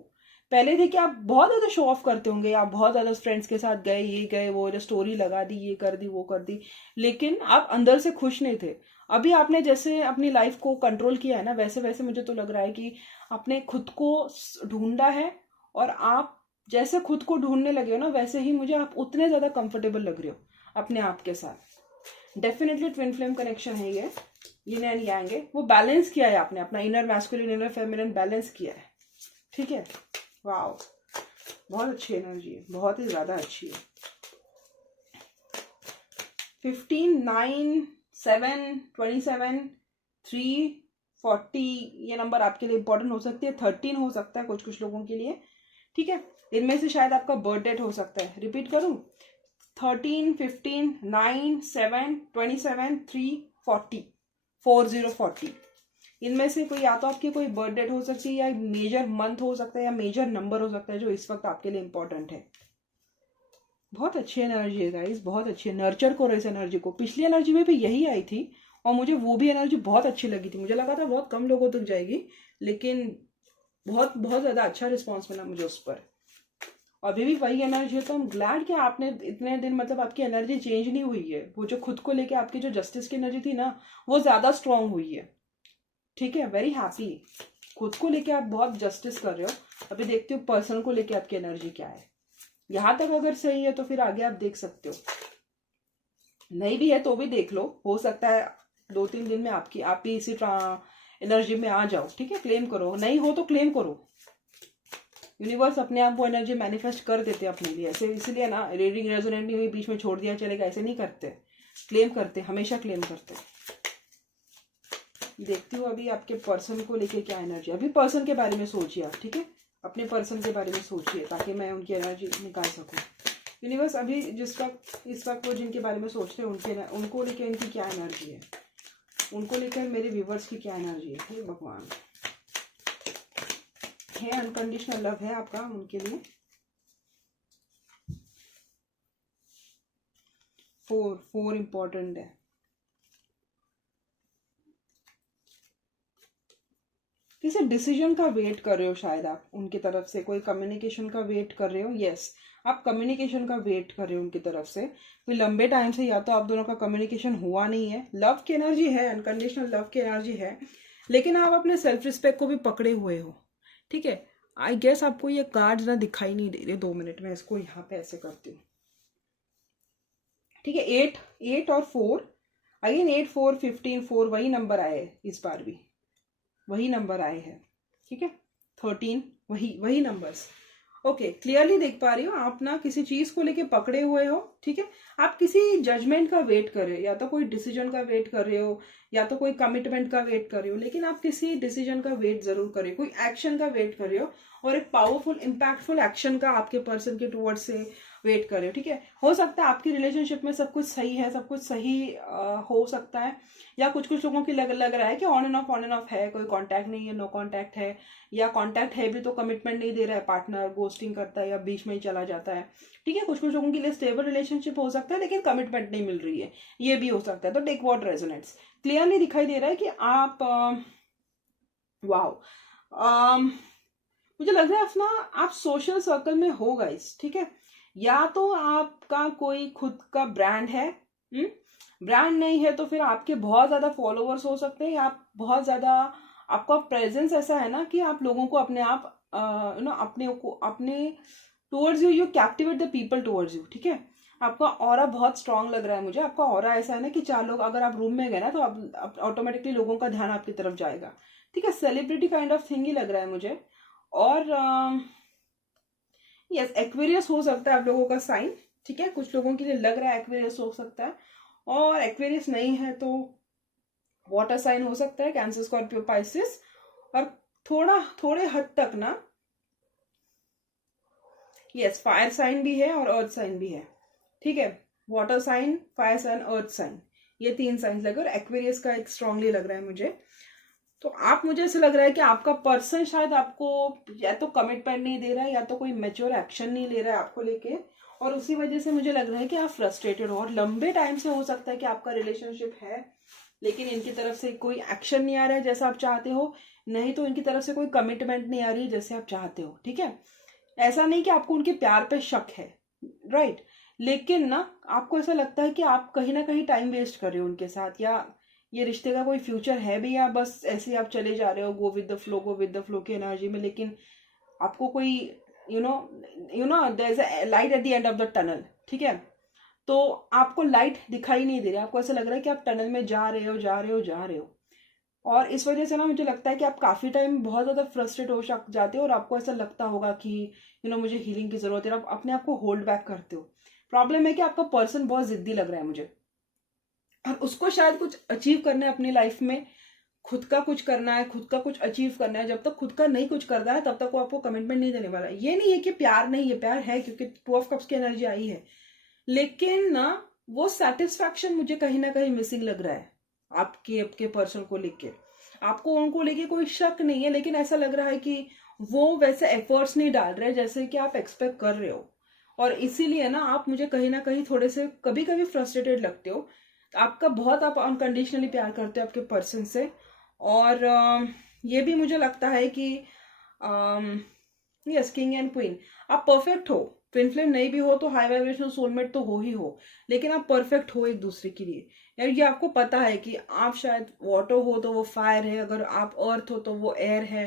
पहले देखिए आप बहुत ज्यादा शो ऑफ करते होंगे, आप बहुत ज्यादा फ्रेंड्स के साथ गए, ये गए, वो स्टोरी लगा दी, ये कर दी, वो कर दी, लेकिन आप अंदर से खुश नहीं थे। अभी आपने जैसे अपनी लाइफ को कंट्रोल किया है ना, वैसे वैसे मुझे तो लग रहा है कि आपने खुद को ढूंढा है, और आप जैसे खुद को ढूंढने लगे हो ना, वैसे ही मुझे आप उतने ज्यादा कंफर्टेबल लग रहे हो अपने आप के साथ। डेफिनेटली ट्विन फ्लेम कनेक्शन है ये, यिन एंड यांग है, वो बैलेंस किया है आपने, अपना inner masculine inner feminine balance किया है। ठीक है, वाओ, बहुत अच्छी एनर्जी है, बहुत ही ज्यादा अच्छी है। 15, 9, 7, 27, 3, 40 ये नंबर आपके लिए इंपॉर्टेंट हो सकती है। 13 हो सकता है कुछ कुछ लोगों के लिए। ठीक है, इनमें से शायद आपका बर्थ डेट हो सकता है। रिपीट करूं, 13, 15, 9, 7, 27, 3, 40, 4040। इनमें से कोई या तो आपकी कोई बर्थ डेट हो सकती है, या मेजर मंथ हो सकता है, या मेजर नंबर हो सकता है जो इस वक्त आपके लिए इंपॉर्टेंट है। बहुत अच्छी एनर्जी है गाइस, बहुत अच्छी है। नर्चर करो इस एनर्जी को। पिछली एनर्जी में भी यही आई थी, और मुझे वो भी एनर्जी बहुत अच्छी लगी थी। मुझे लगा था बहुत कम लोगों तक जाएगी, लेकिन बहुत बहुत ज्यादा अच्छा रिस्पॉन्स मिला मुझे उस पर। अभी भी वही एनर्जी है, तो हम ग्लैड कि आपने इतने दिन, मतलब आपकी एनर्जी चेंज नहीं हुई है। वो जो खुद को लेके आपकी जो जस्टिस की एनर्जी थी ना, वो ज्यादा स्ट्रांग हुई है। ठीक है, वेरी हैप्पी। खुद को लेके आप बहुत जस्टिस कर रहे हो। अभी देखते हो पर्सन को लेके आपकी एनर्जी क्या है। यहां तक अगर सही है तो फिर आगे आप देख सकते हो, नहीं भी है तो भी देख लो, हो सकता है 2-3 दिन में आप ही इसी एनर्जी में आ जाओ। ठीक है, क्लेम करो, नहीं हो तो क्लेम करो। यूनिवर्स अपने आप वो एनर्जी मैनिफेस्ट कर देते हैं अपने लिए। ऐसे इसलिए ना, रीडिंग रेजोनेंट नहीं हुई, बीच में छोड़ दिया चलेगा, ऐसे नहीं करते। क्लेम करते, हमेशा क्लेम करते। देखती हूँ अभी आपके पर्सन को लेके क्या एनर्जी। अभी पर्सन के बारे में सोचिए आप। ठीक है, अपने पर्सन के बारे में सोचिए, ताकि मैं उनकी एनर्जी निकाल सकूँ। यूनिवर्स अभी इस वक्त वो जिनके बारे में सोचते हैं, उनको लेकर इनकी क्या एनर्जी है, उनको लेकर मेरे व्यूवर्स की क्या एनर्जी है। हे भगवान, है अनकंडीशनल लव है आपका उनके लिए। 4 इंपॉर्टेंट है। किसी डिसीजन का वेट कर रहे हो शायद आप, उनकी तरफ से कोई कम्युनिकेशन का वेट कर रहे हो। यस, आप कम्युनिकेशन का वेट कर रहे हो उनकी तरफ से कोई लंबे टाइम से, या तो आप दोनों का कम्युनिकेशन हुआ नहीं है। लव की एनर्जी है, अनकंडीशनल लव की एनर्जी है, लेकिन आप अपने सेल्फ रिस्पेक्ट को भी पकड़े हुए हो। ठीक है, आई गेस आपको ये कार्ड ना दिखाई नहीं दे रहे। 2 मिनट में इसको यहाँ पे ऐसे करती हूँ। ठीक है, 8 और 4 अगेन, 8, 4, 15, 4 वही नंबर आए इस बार भी, वही नंबर आए हैं। ठीक है, 13 वही नंबर्स। ओके, क्लियरली देख पा रही हो आप ना किसी चीज को लेके पकड़े हुए हो। ठीक है, आप किसी जजमेंट का वेट कर रहे हो, या तो कोई डिसीजन का वेट कर रहे हो, या तो कोई कमिटमेंट का वेट कर रहे हो, लेकिन आप किसी डिसीजन का वेट जरूर कर रहे हो, कोई एक्शन का वेट कर रहे हो, और एक पावरफुल इंपैक्टफुल एक्शन का आपके पर्सन के टुवर्ड से वेट कर रहे हो। ठीक है, हो सकता है आपकी रिलेशनशिप में सब कुछ सही है, सब कुछ सही हो सकता है, या कुछ कुछ लोगों की लग रहा है कि ऑन एंड ऑफ है, कोई कांटेक्ट नहीं है, नो कांटेक्ट है, या कांटेक्ट है भी तो कमिटमेंट नहीं दे रहा है पार्टनर, गोस्टिंग करता है या बीच में ही चला जाता है। ठीक है, कुछ कुछ लोगों के लिए स्टेबल रिलेशनशिप हो सकता है, लेकिन कमिटमेंट नहीं मिल रही है, ये भी हो सकता है। तो टेक व्हाट रेजोनेट्स। क्लियरली दिखाई दे रहा है कि आप वाओ, मुझे लग रहा है अपना आप सोशल सर्कल में हो गाइस। ठीक है, या तो आपका कोई खुद का ब्रांड है, ब्रांड नहीं है तो फिर आपके बहुत ज्यादा फॉलोअर्स हो सकते हैं, या आप बहुत ज्यादा, आपका प्रेजेंस ऐसा है ना कि आप लोगों को अपने आप अपने towards you captivate the people towards you. ठीक है, आपका ऑरा बहुत स्ट्रांग लग रहा है मुझे। आपका ऑरा ऐसा है ना कि 4 लोग अगर आप रूम में गए ना तो आप ऑटोमेटिकली लोगों का ध्यान आपकी तरफ जाएगा। ठीक है, celebrity kind of thing he लग रहा है मुझे। और यस, एक्वेरियस हो सकता है आप लोगों का साइन। ठीक है, कुछ लोगों के लिए लग रहा है एक्वेरियस हो सकता है, और एक्वेरियस नहीं है तो वाटर साइन हो सकता है, कैंसर, स्कॉर्पियो, पाइसिस। और थोड़े हद तक ना यस, फायर साइन भी है और अर्थ साइन भी है। ठीक है, water sign, fire sign, earth sign, ये 3 साइंस लगे, और एक्वेरियस का एक स्ट्रांगली लग रहा है मुझे। तो आप, मुझे ऐसा लग रहा है कि आपका पर्सन शायद आपको या तो कमिटमेंट नहीं दे रहा है या तो कोई मेच्योर एक्शन नहीं ले रहा है आपको लेके, और उसी वजह से मुझे लग रहा है कि आप फ्रस्ट्रेटेड हो। और लंबे टाइम से हो सकता है कि आपका रिलेशनशिप है, लेकिन इनकी तरफ से कोई एक्शन नहीं आ रहा है जैसा आप चाहते हो, नहीं तो इनकी तरफ से कोई कमिटमेंट नहीं आ रही है जैसे आप चाहते हो। ठीक है, ऐसा नहीं कि आपको उनके प्यार पे शक है, राइट, लेकिन ना आपको ऐसा लगता है कि आप कहीं ना कहीं टाइम वेस्ट कर रहे हो उनके साथ, या ये रिश्ते का कोई फ्यूचर है भी, या बस ऐसे ही आप चले जा रहे हो, गो विद द फ्लो की एनर्जी में, लेकिन आपको कोई there is a light at the end of the tunnel. ठीक है, तो आपको लाइट दिखाई नहीं दे रही, आपको ऐसा लग रहा है कि आप टनल में जा रहे हो, जा रहे हो, जा रहे हो। और इस वजह से ना मुझे लगता है कि आप काफी टाइम बहुत ज्यादा फ्रस्ट्रेट हो जाते हो, और आपको ऐसा लगता होगा कि मुझे हीलिंग की जरूरत है, आप अपने आप को होल्ड बैक करते हो। प्रॉब्लम है कि आपका पर्सन बहुत जिद्दी लग रहा है मुझे, और उसको शायद कुछ अचीव करना है अपनी लाइफ में, खुद का कुछ करना है, खुद का कुछ अचीव करना है। जब तक खुद का नहीं कुछ करता है तब तक वो आपको कमिटमेंट नहीं देने वाला। ये नहीं है कि प्यार नहीं है, प्यार है, क्योंकि 2 ऑफ कप्स की एनर्जी आई है, लेकिन ना वो सेटिस्फैक्शन मुझे कहीं ना कहीं मिसिंग लग रहा है आपके पर्सन को लेके। आपको उनको लेके कोई शक नहीं है, लेकिन ऐसा लग रहा है कि वो वैसे एफर्ट्स नहीं डाल रहे जैसे कि आप एक्सपेक्ट कर रहे हो, और इसीलिए ना आप मुझे कहीं ना कहीं थोड़े से कभी कभी फ्रस्ट्रेटेड लगते हो। आपका बहुत, आप अनकंडीशनली प्यार करते हो आपके पर्सन से, और ये भी मुझे लगता है कि यस, किंग एंड क्वीन, आप परफेक्ट हो। ट्विन फ्लेम नहीं भी हो तो हाई वाइब्रेशनल सोलमेट तो हो ही हो, लेकिन आप परफेक्ट हो एक दूसरे के लिए। यार ये आपको पता है कि आप शायद वाटर हो तो वो फायर है, अगर आप अर्थ हो तो वो एयर है।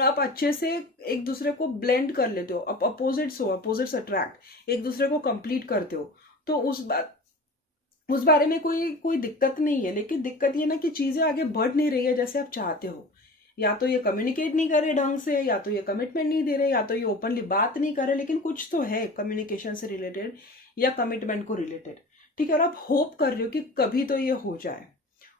आप अच्छे से एक दूसरे को ब्लेंड कर लेते हो, आप अपोजिट्स हो, अपोजिट्स अट्रैक्ट, एक दूसरे को कंप्लीट करते हो। तो उस बारे में कोई दिक्कत नहीं है, लेकिन दिक्कत ये ना कि चीजें आगे बढ़ नहीं रही है जैसे आप चाहते हो। या तो ये कम्युनिकेट नहीं कर रहे ढंग से, या तो ये कमिटमेंट नहीं दे रहे, या तो ये ओपनली बात नहीं कर रहे, लेकिन कुछ तो है कम्युनिकेशन से रिलेटेड या कमिटमेंट को रिलेटेड। ठीक है, और आप होप कर रहे हो कि कभी तो ये हो जाए।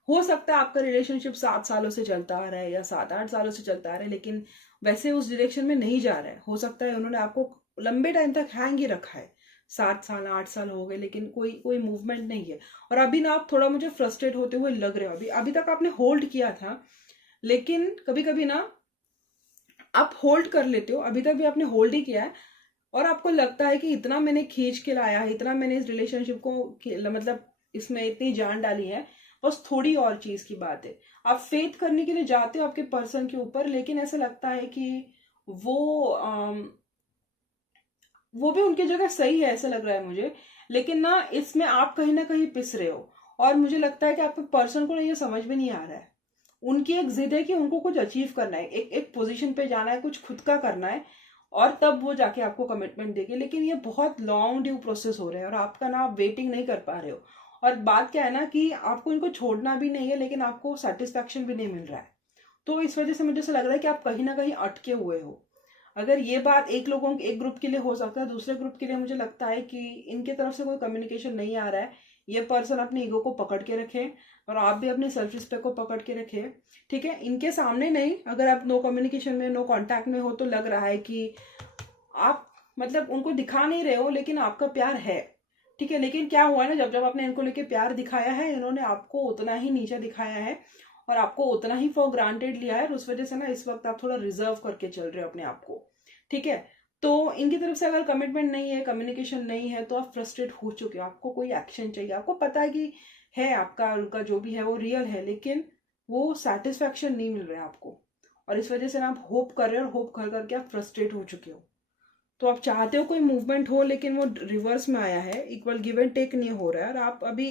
हो सकता है आपका रिलेशनशिप 7 सालों से चलता आ रहा है या 7-8 सालों से चलता आ रहा है, लेकिन वैसे उस डायरेक्शन में नहीं जा रहा है। हो सकता है उन्होंने आपको लंबे टाइम तक हैंग ही रखा है, 7 साल 8 साल हो गए, लेकिन कोई कोई मूवमेंट नहीं है। और अभी ना आप थोड़ा मुझे फ्रस्ट्रेट होते हुए लग रहे हो। अभी तक आपने होल्ड किया था, लेकिन कभी कभी ना आप होल्ड कर लेते हो, अभी तक भी आपने होल्ड ही किया है, और आपको लगता है कि इतना मैंने खींच के लाया है, इतना मैंने इस रिलेशनशिप को मतलब इसमें इतनी जान डाली है, बस थोड़ी और चीज की बात है। आप फेथ करने के लिए जाते हो आपके पर्सन के ऊपर, लेकिन ऐसा लगता है कि वो भी उनकी जगह सही है, ऐसा लग रहा है मुझे, लेकिन ना इसमें आप कहीं ना कहीं पिस रहे हो। और मुझे लगता है कि आपके पर्सन को ना ये समझ में नहीं आ रहा है। उनकी एक जिद है कि उनको कुछ अचीव करना है, एक पोजीशन पे जाना है, कुछ खुद का करना है, और तब वो जाके आपको कमिटमेंट देगी। लेकिन ये बहुत लॉन्ग ड्यू प्रोसेस हो रहा है, और आपका ना आप वेटिंग नहीं कर पा रहे हो। और बात क्या है ना कि आपको इनको छोड़ना भी नहीं है, लेकिन आपको सेटिस्फैक्शन भी नहीं मिल रहा है। तो इस वजह से मुझे ऐसा लग रहा है कि आप कहीं ना कहीं अटके हुए हो। अगर ये बात एक ग्रुप के लिए हो सकता है, दूसरे ग्रुप के लिए मुझे लगता है कि इनके तरफ से कोई कम्युनिकेशन नहीं आ रहा है। ये पर्सन अपने ईगो को पकड़ के रखे, और आप भी अपने सेल्फ रिस्पेक्ट को पकड़ के रखे। ठीक है, इनके सामने नहीं, अगर आप नो कम्युनिकेशन में, नो कांटेक्ट में हो, तो लग रहा है कि आप मतलब उनको दिखा नहीं रहे हो, लेकिन आपका प्यार है। ठीक है, लेकिन क्या हुआ है ना, जब जब आपने इनको लेके प्यार दिखाया है, इन्होंने आपको उतना ही नीचा दिखाया है, और आपको उतना ही फॉर ग्रांटेड लिया है। और उस वजह से ना इस वक्त आप थोड़ा रिजर्व करके चल रहे हो अपने आप को। ठीक है, तो इनकी तरफ से अगर कमिटमेंट नहीं है, कम्युनिकेशन नहीं है, तो आप फ्रस्ट्रेट हो चुके हो, आपको कोई एक्शन चाहिए। आपको पता है कि है आपका उनका जो भी है वो रियल है, लेकिन वो सेटिस्फैक्शन नहीं मिल रहा है आपको, और इस वजह से ना आप होप कर रहे हो, और होप कर करके आप फ्रस्ट्रेट हो चुके हो। तो आप चाहते हो कोई मूवमेंट हो, लेकिन वो रिवर्स में आया है, इक्वल गिव एंड टेक नहीं हो रहा है, और आप अभी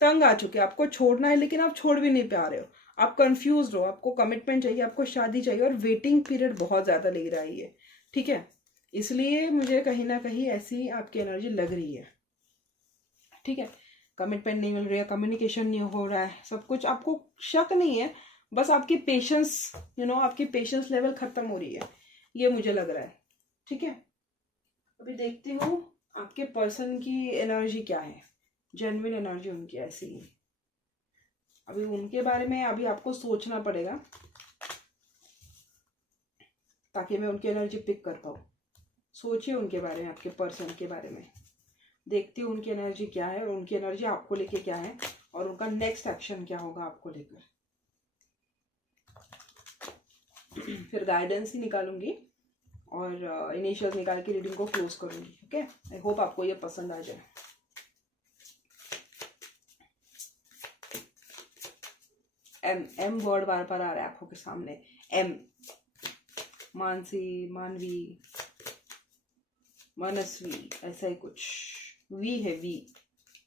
तंग आ चुके हैं। आपको छोड़ना है, लेकिन आप छोड़ भी नहीं पा रहे हो। आप कंफ्यूज हो, आपको कमिटमेंट चाहिए, आपको शादी चाहिए, और वेटिंग पीरियड बहुत ज्यादा ले रही है। ठीक है, इसलिए मुझे कहीं ना कहीं ऐसी आपकी एनर्जी लग रही है। ठीक है, कमिटमेंट नहीं मिल रही है, कम्युनिकेशन नहीं हो रहा है, सब कुछ आपको शक नहीं है, बस आपकी पेशेंस आपकी पेशेंस लेवल खत्म हो रही है, ये मुझे लग रहा है। ठीक है, अभी देखती हूँ आपके पर्सन की एनर्जी क्या है, जेन्युइन एनर्जी उनकी ऐसी ही। अभी उनके बारे में अभी आपको सोचना पड़ेगा ताकि मैं उनकी एनर्जी पिक कर पाऊँ। सोचिए उनके बारे में, आपके पर्सन के बारे में, देखती हूँ उनकी एनर्जी क्या है और उनकी एनर्जी आपको लेके क्या है और उनका नेक्स्ट एक्शन क्या होगा आपको लेकर। फिर गाइडेंस ही निकालूंगी और इनिशियल्स निकाल के रीडिंग को क्लोज करूंगी। ओके, आई होप आपको ये पसंद आ जाए। एम वर्ड बार बार आ रहा है आंखों के सामने, एम, मानसी, मानवी, मनस्वी, ऐसा ही कुछ। वी है, वी,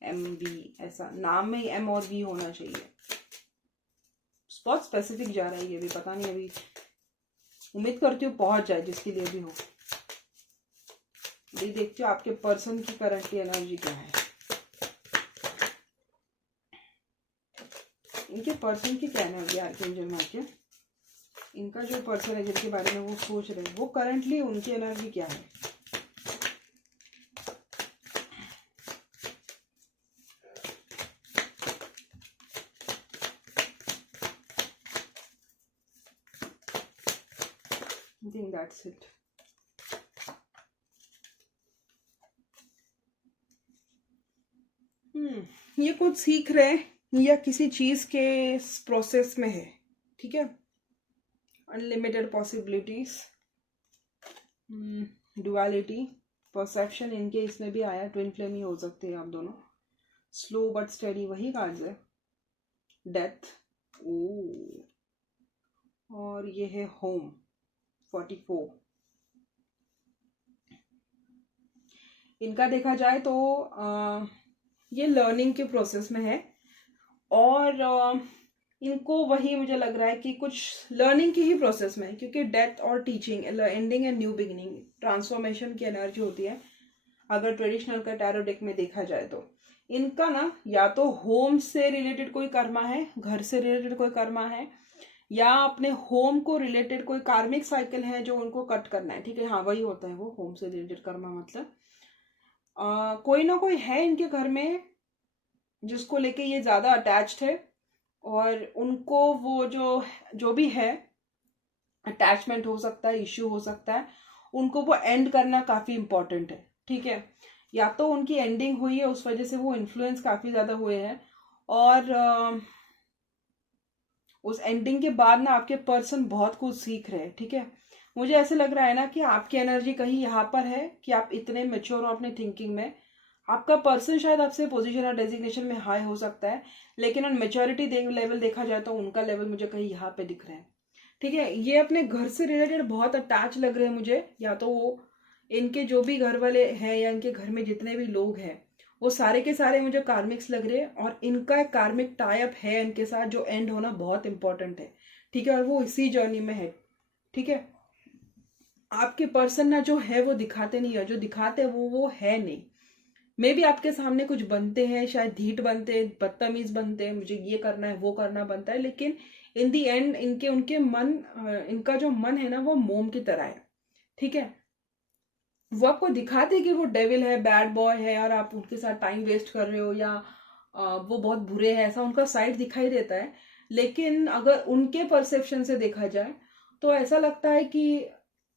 एम वी, ऐसा नाम में एम और वी होना चाहिए। बहुत स्पेसिफिक जा रहा है ये भी, पता नहीं, अभी उम्मीद करती हूँ पहुंच जाए जिसके लिए भी हो। अभी देखती हूँ आपके पर्सन की करंट की एनर्जी क्या है, इनके पर्सन की क्या एनर्जी आर्कएंजल मार्के, इनका जो पर्सन है जिनके बारे में वो सोच रहे हैं वो करंटली उनकी एनर्जी क्या है। I think that's it. ये कुछ सीख रहे हैं या किसी चीज के प्रोसेस में है। ठीक है, अनलिमिटेड पॉसिबिलिटीज, डुअलिटी, परसेप्शन इनके इसमें भी आया। ट्विन फ्लेम ही हो सकते हैं आप दोनों। स्लो बट स्टेडी, वही कार्ड्स है। डेथ, ओ, और ये है होम, 44। इनका देखा जाए तो ये लर्निंग के प्रोसेस में है और इनको वही मुझे लग रहा है कि कुछ लर्निंग की ही प्रोसेस में है, क्योंकि डेथ और teaching, ending and new beginning, transformation की एनर्जी होती है अगर ट्रेडिशनल का टैरो डेक में देखा जाए तो। इनका ना या तो होम से रिलेटेड कोई कर्मा है, घर से रिलेटेड कोई कर्मा है, या अपने होम को रिलेटेड कोई कार्मिक साइकिल है जो उनको कट करना है। ठीक है, हाँ वही होता है वो होम से रिलेटेड कर्मा, मतलब कोई ना कोई है इनके घर में जिसको लेके ये ज्यादा अटैच्ड है और उनको वो जो भी है, अटैचमेंट हो सकता है, इश्यू हो सकता है, उनको वो एंड करना काफी इंपॉर्टेंट है। ठीक है, या तो उनकी एंडिंग हुई है उस वजह से वो इन्फ्लुएंस काफी ज्यादा हुए हैं और उस एंडिंग के बाद ना आपके पर्सन बहुत कुछ सीख रहे हैं। ठीक है, मुझे ऐसे लग रहा है ना कि आपकी एनर्जी कहीं यहाँ पर है कि आप इतने मेच्योर हो अपने थिंकिंग में। आपका पर्सन शायद आपसे पोजीशन और डेजिग्नेशन में हाई हो सकता है, लेकिन ऑन मेच्योरिटी लेवल देखा जाए तो उनका लेवल मुझे कहीं यहाँ पे दिख रहा है। ठीक है, ये अपने घर से रिलेटेड बहुत अटैच लग रहे हैं मुझे, या तो वो इनके जो भी घर वाले हैं या इनके घर में जितने भी लोग हैं वो सारे के सारे मुझे कार्मिक्स लग रहे हैं और इनका एक कार्मिक टाइप है इनके साथ जो एंड होना बहुत इंपॉर्टेंट है। ठीक है, और वो इसी जर्नी में है। ठीक है, आपके पर्सन ना जो है वो दिखाते नहीं है, जो दिखाते वो है नहीं। मे भी आपके सामने कुछ बनते हैं, शायद ढीठ बनते हैं, बदतमीज बनते हैं, मुझे ये करना है वो करना बनता है, लेकिन इन दी एंड इनका जो मन है ना वो मोम की तरह है। ठीक है, वो आपको दिखाते कि वो डेविल है, बैड बॉय है और आप उनके साथ टाइम वेस्ट कर रहे हो या वो बहुत बुरे हैं, ऐसा उनका साइड दिखाई देता है। लेकिन अगर उनके परसेप्शन से देखा जाए तो ऐसा लगता है कि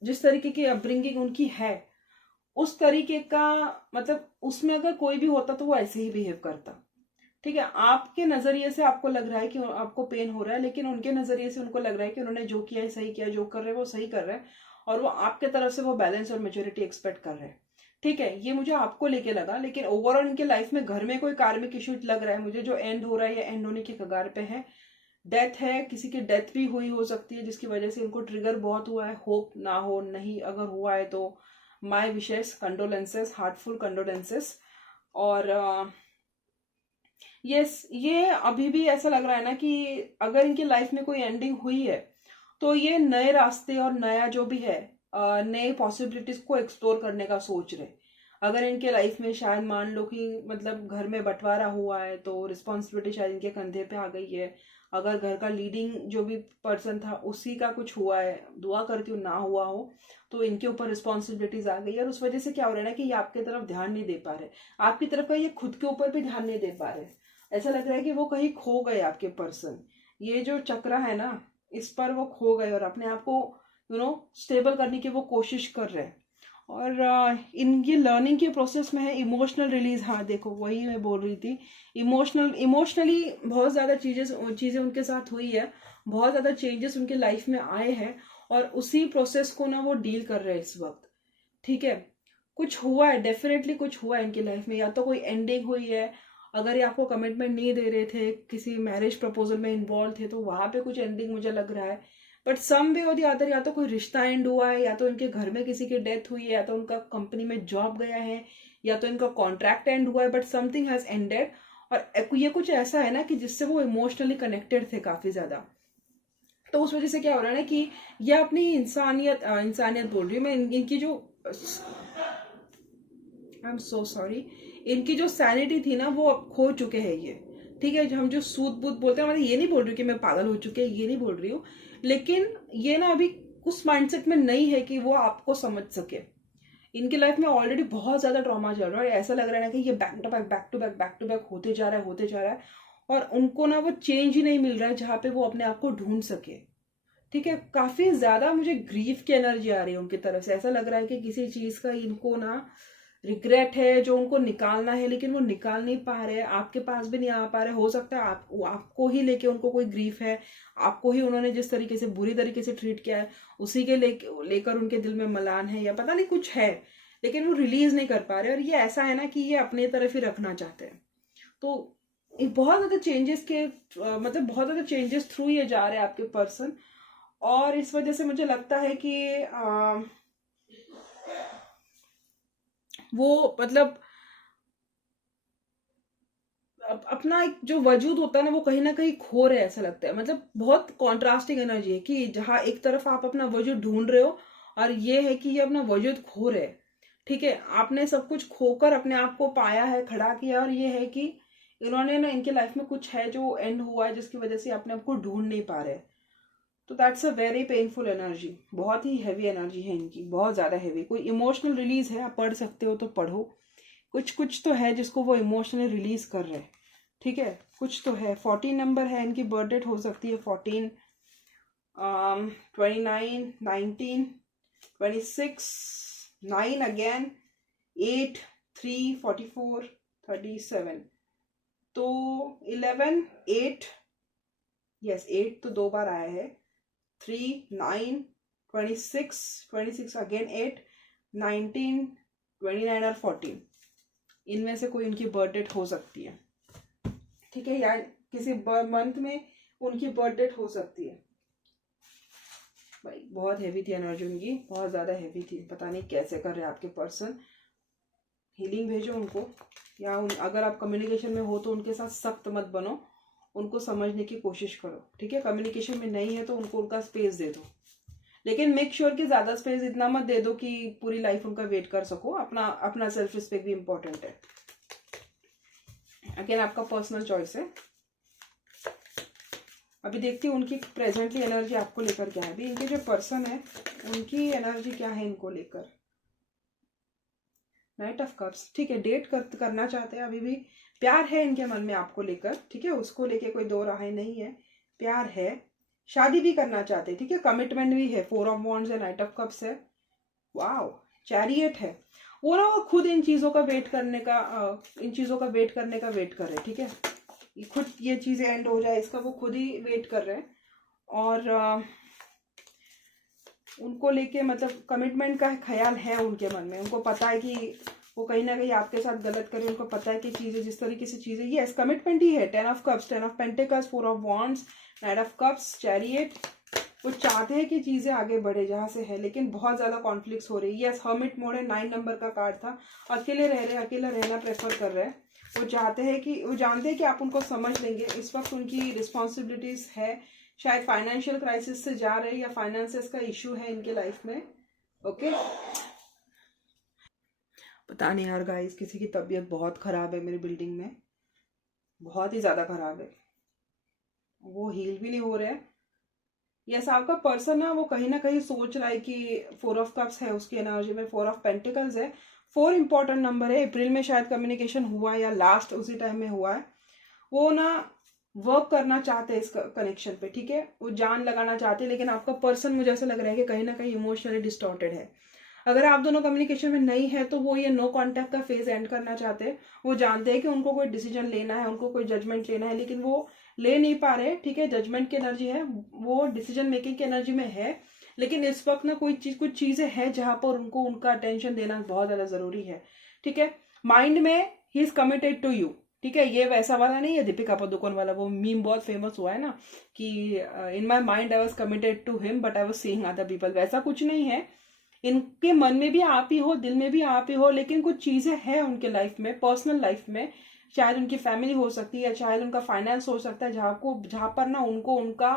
जिस तरीके की अपब्रिंगिंग उनकी है उस तरीके का, मतलब उसमें अगर कोई भी होता तो वो ऐसे ही बिहेव करता। ठीक है, आपके नजरिए से आपको लग रहा है कि आपको पेन हो रहा है, लेकिन उनके नजरिए से उनको लग रहा है कि उन्होंने जो किया है सही किया, जो कर रहे हैं वो सही कर रहे हैं और वो आपके तरफ से वो बैलेंस और मेच्योरिटी एक्सपेक्ट कर रहे हैं। ठीक है, ये मुझे आपको लेके लगा, लेकिन ओवरऑल इनके लाइफ में घर में कोई कार्मिक इश्यू लग रहा है मुझे जो एंड हो रहा है या एंड होने के कगार पे है। डेथ है, किसी की डेथ भी हुई हो सकती है जिसकी वजह से इनको ट्रिगर बहुत हुआ है। होप ना हो, नहीं अगर हुआ है तो माई विशेष कंडोलेंसेस, हार्टफुल कंडोलेंसेस। और ये अभी भी ऐसा लग रहा है ना कि अगर इनकी लाइफ में कोई एंडिंग हुई है तो ये नए रास्ते और नया जो भी है, नए पॉसिबिलिटीज को एक्सप्लोर करने का सोच रहे। अगर इनके लाइफ में शायद मान लो कि मतलब घर में बंटवारा हुआ है तो रिस्पॉन्सिबिलिटी शायद इनके कंधे पे आ गई है। अगर घर का लीडिंग जो भी पर्सन था उसी का कुछ हुआ है, दुआ करती हूँ ना हुआ हो, तो इनके ऊपर रिस्पॉन्सिबिलिटीज आ गई और उस वजह से क्या हो रहा है ना कि ये आपकी तरफ ध्यान नहीं दे पा रहे, आपकी तरफ का ये खुद के ऊपर भी ध्यान नहीं दे पा रहे। ऐसा लग रहा है कि वो कहीं खो गए आपके पर्सन। ये जो चक्र है ना, इस पर वो खो गए और अपने आप को स्टेबल करने की वो कोशिश कर रहे हैं। और इनकी लर्निंग के प्रोसेस में है इमोशनल रिलीज। हाँ देखो, वही मैं बोल रही थी, इमोशनली बहुत ज़्यादा चीज़ें उनके साथ हुई है, बहुत ज़्यादा चेंजेस उनके लाइफ में आए हैं और उसी प्रोसेस को ना वो डील कर रहे हैं इस वक्त। ठीक है, कुछ हुआ है, डेफिनेटली कुछ हुआ है इनकी लाइफ में, या तो कोई एंडिंग हुई है। अगर ये आपको कमिटमेंट नहीं दे रहे थे, किसी मैरिज प्रपोजल में इन्वॉल्व थे, तो वहां पे कुछ एंडिंग मुझे लग रहा है। बट सम वे और दी अदर, या तो कोई रिश्ता एंड हुआ है, या तो इनके घर में किसी की डेथ हुई है, या तो उनका कंपनी में जॉब गया है, या तो इनका कॉन्ट्रैक्ट एंड हुआ है, बट समथिंग हैज एंडेड। और ये कुछ ऐसा है ना कि जिससे वो इमोशनली कनेक्टेड थे काफी ज्यादा। तो उस वजह से क्या हो रहा है ना कि ये अपनी इंसानियत बोल रही हूँ मैं, इनकी जो आई एम सो सॉरी, इनकी जो सैनिटी थी ना वो अब खो चुके हैं ये। ठीक है, जो हम जो सूद बूद बोलते हैं, मतलब ये नहीं बोल रही हूँ कि मैं पागल हो चुके हैं, ये नहीं बोल रही हूँ, लेकिन ये ना अभी उस माइंडसेट में नहीं है कि वो आपको समझ सके। इनकी लाइफ में ऑलरेडी बहुत ज्यादा ट्रॉमा चल रहा है और ऐसा लग रहा है ना कि ये बैक टू बैक होते जा रहा है, होते जा रहा है, और उनको ना वो चेंज ही नहीं मिल रहा है जहाँ पे वो अपने आप को ढूंढ सके। ठीक है, काफी ज्यादा मुझे ग्रीफ की एनर्जी आ रही है उनकी तरफ से। ऐसा लग रहा है कि किसी चीज का इनको ना रिग्रेट है जो उनको निकालना है, लेकिन वो निकाल नहीं पा रहे, आपके पास भी नहीं आ पा रहे। हो सकता है आपको ही लेके उनको कोई ग्रीफ है, आपको ही उन्होंने जिस तरीके से बुरी तरीके से ट्रीट किया है उसी के लेकर उनके दिल में मलान है, या पता नहीं कुछ है, लेकिन वो रिलीज नहीं कर पा रहे। और ये ऐसा है ना कि ये अपने तरफ ही रखना चाहते हैं। तो बहुत ज्यादा चेंजेस के मतलब बहुत ज्यादा चेंजेस थ्रू ये जा रहे हैं आपके पर्सन। और इस वजह से मुझे लगता है कि वो मतलब अपना एक जो वजूद होता है ना वो कहीं ना कहीं खो रहे हैं, ऐसा लगता है। मतलब बहुत कॉन्ट्रास्टिंग एनर्जी है कि जहां एक तरफ आप अपना वजूद ढूंढ रहे हो और ये है कि ये अपना वजूद खो रहे हैं। ठीक है, आपने सब कुछ खोकर अपने आप को पाया है, खड़ा किया, और ये है कि इन्होंने ना, इनके लाइफ में कुछ है जो एंड हुआ है जिसकी वजह से अपने आप को ढूंढ नहीं पा रहे। तो that's a very painful energy, बहुत ही हैवी एनर्जी है इनकी, बहुत ज्यादा हैवी। कोई इमोशनल रिलीज है, आप पढ़ सकते हो तो पढ़ो। कुछ कुछ तो है जिसको वो इमोशनली रिलीज कर रहे हैं। ठीक है, कुछ तो है। 14 नंबर है, इनकी बर्थ डेट हो सकती है 14, 29, 19, 26, 9 अगेन, 8, 3, 44, 37, तो 11, 8, यस 8 तो 2 बार आया है, 3, 9, 26, 26 अगेन 8, 19, 29 और 14, इनमें से कोई इनकी बर्थ डेट हो सकती है। ठीक है, या किसी मंथ में उनकी बर्थ डेट हो सकती है। भाई बहुत हैवी थी एनर्जी उनकी, बहुत ज्यादा हैवी थी। पता नहीं कैसे कर रहे हैं आपके पर्सन। हीलिंग भेजो उनको, या अगर आप कम्युनिकेशन में हो तो उनके साथ सख्त मत बनो, उनको समझने की कोशिश करो। ठीक है, कम्युनिकेशन में नहीं है तो उनको उनका स्पेस दे दो, लेकिन मेक श्योर कि ज्यादा स्पेस इतना मत दे दो कि पूरी लाइफ उनका वेट कर सको। अपना अपना सेल्फ रिस्पेक्ट भी इंपॉर्टेंट है। अगेन आपका पर्सनल चॉइस है। अभी देखती हूँ उनकी प्रेजेंटली एनर्जी आपको लेकर क्या है। अभी इनके जो पर्सन है उनकी एनर्जी क्या है इनको लेकर। नाइट ऑफ कप्स, ठीक है, डेट करना चाहते हैं, अभी भी प्यार है इनके मन में आपको लेकर। ठीक है, उसको लेके कोई दो राहें नहीं है, प्यार है, शादी भी करना चाहते हैं। ठीक है, कमिटमेंट भी है, 4 ऑफ वॉन्ड्स है, नाइट ऑफ कप्स है, वाओ, चैरियट है। वो ना वो खुद इन चीजों का वेट करने का वेट कर रहे हैं। ठीक है, खुद ये चीजें एंड हो जाए इसका वो खुद ही वेट कर रहे हैं। और उनको लेके मतलब कमिटमेंट का ख्याल है उनके मन में। उनको पता है कि वो कहीं ना कहीं आपके साथ गलत करे, उनको पता है कि चीजें जिस तरीके से चीजें, यस कमिटमेंट ही है। 10 of cups, 10 of pentacles, 4 of wands, night of cups, chariot. वो चाहते हैं कि चीजें आगे बढ़े जहां से है, लेकिन बहुत ज्यादा कॉन्फ्लिक्ट्स हो रही है। यस हर्मिट मोड है, 9 नंबर का कार्ड था। अकेले रह रहे हैं, अकेला रहना प्रेफर कर रहे हैं। वो चाहते हैं कि वो जानते हैं कि आप उनको समझ लेंगे। इस वक्त उनकी रिस्पॉन्सिबिलिटीज है, शायद फाइनेंशियल क्राइसिस से जा रहे हैं या फाइनेंसेस का इशू है इनके लाइफ में। ओके, पता नहीं यार गाइस, किसी की तबीयत बहुत ख़राब है मेरी बिल्डिंग में, बहुत ही ज़्यादा ख़राब है। वो हील भी नहीं हो रहा है। यस, आपका पर्सन ना कहीं सोच रहा है कि 4 ऑफ कप्स है उसकी एनर्जी में, 4 ऑफ पेंटिकल्स है। 4 इंपॉर्टेंट नंबर है। अप्रैल में शायद कम्युनिकेशन हुआ है या लास्ट उसी टाइम में हुआ है। वो ना वर्क करना चाहते हैं इस कनेक्शन पे, ठीक है, वो जान लगाना चाहते हैं, लेकिन आपका पर्सन मुझे ऐसा लग रहा है कि कहीं ना कहीं इमोशनली डिस्टॉर्टेड है। अगर आप दोनों कम्युनिकेशन में नहीं है तो वो ये नो कांटेक्ट का फेज एंड करना चाहते हैं। वो जानते हैं कि उनको कोई डिसीजन लेना है, उनको कोई जजमेंट लेना है, लेकिन वो ले नहीं पा रहे, ठीक है। जजमेंट की एनर्जी है, वो डिसीजन मेकिंग की एनर्जी में है, लेकिन इस वक्त ना कुछ चीजें हैं जहां पर उनको उनका अटेंशन देना बहुत ज्यादा जरूरी है, ठीक है। माइंड में ही इज कमिटेड टू यू, ठीक है। ये वैसा वाला नहीं है दीपिका पादुकोण वाला, वो मीम बहुत फेमस हुआ है ना कि in my mind I was committed to him but I was seeing other people. वैसा कुछ नहीं है। इनके मन में भी आप ही हो, दिल में भी आप ही हो, लेकिन कुछ चीजें हैं उनके लाइफ में, पर्सनल लाइफ में, शायद उनकी फैमिली हो सकती है, शायद उनका फाइनेंस हो सकता है, जहाँ पर ना उनको उनका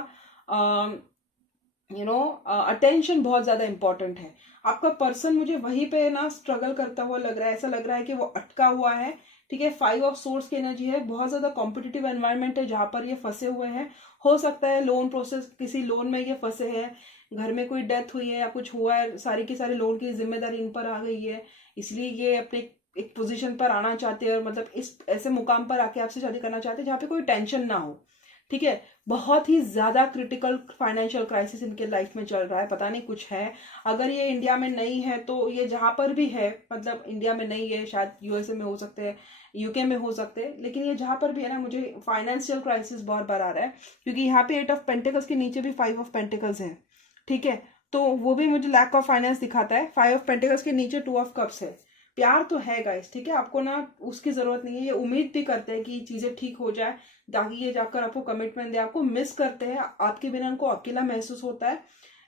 अटेंशन बहुत ज्यादा इंपॉर्टेंट है। आपका पर्सन मुझे वहीं पे ना स्ट्रगल करता हुआ लग रहा है, ऐसा लग रहा है कि वो अटका हुआ है, ठीक है। 5 ऑफ सोर्स की एनर्जी है, बहुत ज्यादा कॉम्पिटिटिव एनवायरनमेंट है जहां पर ये फंसे हुए हैं। हो सकता है लोन प्रोसेस, किसी लोन में ये फंसे हैं, घर में कोई डेथ हुई है या कुछ हुआ है, सारी की सारी लोन की जिम्मेदारी इन पर आ गई है, इसलिए ये अपने एक पोजीशन पर आना चाहते हैं, और मतलब इस ऐसे मुकाम पर आके आपसे शादी करना चाहते हैं जहाँ पे कोई टेंशन ना हो, ठीक है। बहुत ही ज्यादा क्रिटिकल फाइनेंशियल क्राइसिस इनके लाइफ में चल रहा है, पता नहीं कुछ है। अगर ये इंडिया में नहीं है तो ये जहां पर भी है, मतलब इंडिया में नहीं है, शायद यूएसए में हो सकते हैं, यूके में हो सकते हैं, लेकिन ये जहां पर भी है ना, मुझे फाइनेंशियल क्राइसिस बहुत बार आ रहा है, क्योंकि यहाँ पे 8 ऑफ पेंटिकल्स के नीचे भी 5 ऑफ पेंटिकल्स है, ठीक है। तो वो भी मुझे लैक ऑफ फाइनेंस दिखाता है। 5 ऑफ पेंटिकल्स के नीचे 2 ऑफ कप्स है। प्यार तो है गाइस, ठीक है, आपको ना उसकी जरूरत नहीं है। ये उम्मीद भी करते हैं कि चीजें ठीक हो जाए ताकि ये जाकर आपको कमिटमेंट दे, आपको मिस करते हैं, आपके बिना उनको अकेला महसूस होता है।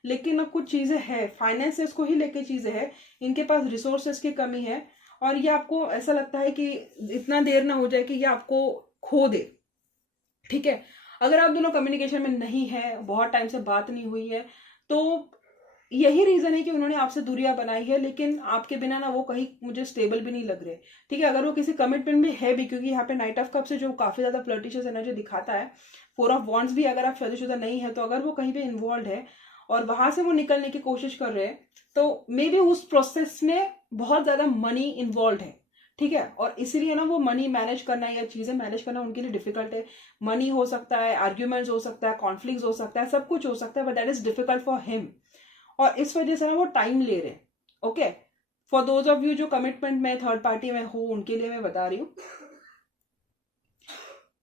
लेकिन अब कुछ चीजें हैं, फाइनेंसेस को ही लेके चीजें हैं, इनके पास रिसोर्सेस की कमी है, और ये आपको ऐसा लगता है कि इतना देर ना हो जाए कि ये आपको खो दे, ठीक है। अगर आप दोनों कम्युनिकेशन में नहीं है, बहुत टाइम से बात नहीं हुई है, तो यही रीजन है कि उन्होंने आपसे दूरियां बनाई है, लेकिन आपके बिना ना वो कहीं मुझे स्टेबल भी नहीं लग रहे, ठीक है। अगर वो किसी कमिटमेंट में है भी, क्योंकि यहाँ पे नाइट ऑफ कप्स से जो काफी ज्यादा फ्लर्टिशियस एनर्जी दिखाता है, 4 ऑफ वॉन्ड्स भी, अगर आप शादीशुदा नहीं है तो अगर वो कहीं पे इन्वॉल्व है और वहां से वो निकलने की कोशिश कर रहे हैं, तो मे बी उस प्रोसेस में बहुत ज्यादा मनी इन्वॉल्व है, ठीक है। और इसीलिए ना वो मनी मैनेज करना या चीजें मैनेज करना उनके लिए डिफिकल्ट है। मनी हो सकता है, आर्ग्यूमेंट्स हो सकता है, कॉन्फ्लिक्ट हो सकता है, सब कुछ हो सकता है, but that is difficult for him, और इस वजह से ना वो टाइम ले रहे हैं। Okay, for those of you जो कमिटमेंट में थर्ड पार्टी में हो, उनके लिए मैं बता रही हूँ।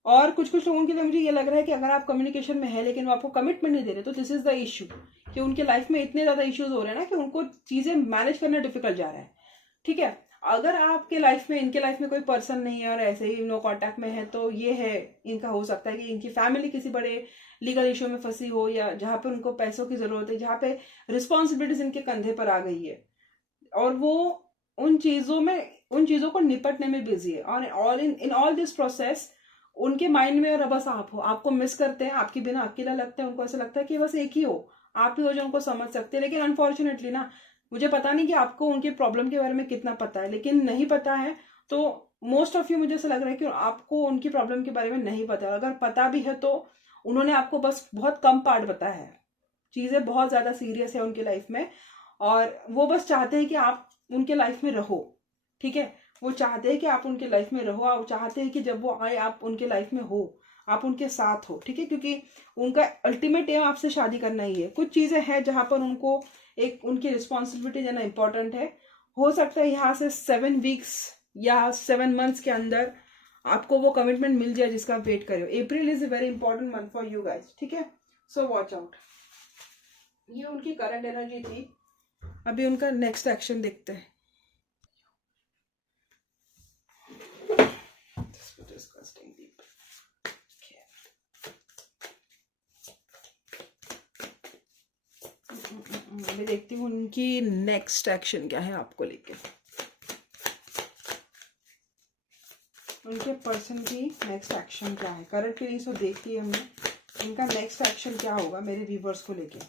और कुछ कुछ लोगों के लिए मुझे ये लग रहा है कि अगर आप कम्युनिकेशन में है लेकिन वो आपको कमिटमेंट नहीं दे रहे, तो दिस इज द इश्यू, कि उनके लाइफ में इतने ज्यादा इश्यूज हो रहे हैं ना कि उनको चीजें मैनेज करना डिफिकल्ट जा रहा है, ठीक है। अगर आपके लाइफ में, इनके लाइफ में कोई पर्सन नहीं है और ऐसे ही नो कांटेक्ट में है, तो ये है, इनका हो सकता है कि इनकी फैमिली किसी बड़े लीगल इश्यू में फंसी हो, या जहां पे उनको पैसों की जरूरत है, जहां पे रिस्पॉन्सिबिलिटीज इनके कंधे पर आ गई है, और वो उन चीजों को निपटने में बिजी है। और all in all this process उनके माइंड में और बस आप हो, आपको मिस करते हैं, आपके बिना अकेला लगता है, उनको ऐसा लगता है कि बस एक ही हो, आप ही हो जो उनको समझ सकते हैं। लेकिन अनफॉर्चुनेटली ना, मुझे पता नहीं कि आपको उनके प्रॉब्लम के बारे में कितना पता है, लेकिन नहीं पता है तो मोस्ट ऑफ यू, मुझे ऐसा लग रहा है कि आपको उनकी प्रॉब्लम के बारे में नहीं पता। अगर पता भी है तो उन्होंने आपको बस बहुत कम पार्ट बताया है, चीजें बहुत ज्यादा सीरियस है उनकी लाइफ में, और वो बस चाहते हैं कि आप उनके लाइफ में रहो, ठीक है। वो चाहते हैं कि आप उनके लाइफ में रहो, आप चाहते हैं कि जब वो आए आप उनके लाइफ में हो, आप उनके साथ हो, ठीक है, क्योंकि उनका अल्टीमेट एम आपसे शादी करना ही है। कुछ चीजें हैं जहां पर उनको एक उनकी रिस्पॉन्सिबिलिटी देना इंपॉर्टेंट है। हो सकता है यहाँ से 7 वीक्स या 7 मंथ्स के अंदर आपको वो कमिटमेंट मिल जाए जिसका आप वेट कर रहे हो। April is a very important month for you guys, ठीक है। So watch out. ये उनकी करंट एनर्जी थी। अभी उनका नेक्स्ट एक्शन देखते हैं। मैं देखती हूँ उनकी नेक्स्ट एक्शन क्या है आपको लेके। उनके पर्सन की नेक्स्ट एक्शन क्या है, करंट फीलिंग्स तो देखती है हमने, इनका नेक्स्ट एक्शन क्या होगा मेरे व्यूवर्स को लेके,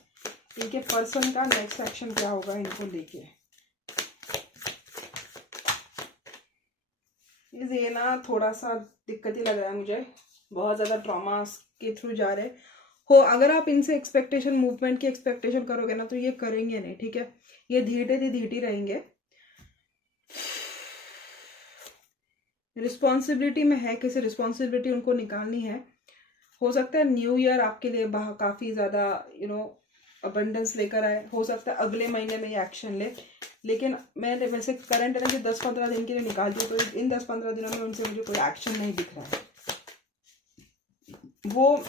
इनके पर्सन का नेक्स्ट एक्शन क्या होगा इनको लेके। ये ना थोड़ा सा दिक्कत ही लग रहा है मुझे, बहुत ज़्यादा ट्रॉमा के थ्रू जा रहे हो। अगर आप इनसे एक्सपेक्टेशन, मूवमेंट की एक्सपेक्टेशन करोगे ना तो ये करेंगे नहीं, ठीक है। ये धीरे रहेंगे। रिस्पॉन्सिबिलिटी में है, किसी रिस्पॉन्सिबिलिटी उनको निकालनी है। हो सकता है न्यू ईयर आपके लिए काफ़ी ज़्यादा अबंडेंस लेकर आए, हो सकता है अगले महीने में ये एक्शन ले। लेकिन मैंने वैसे करंट एनर्जी 10-15 दिन के लिए निकाल दी, तो इन 10-15 दिनों में उनसे मुझे कोई एक्शन नहीं दिख रहा है। वो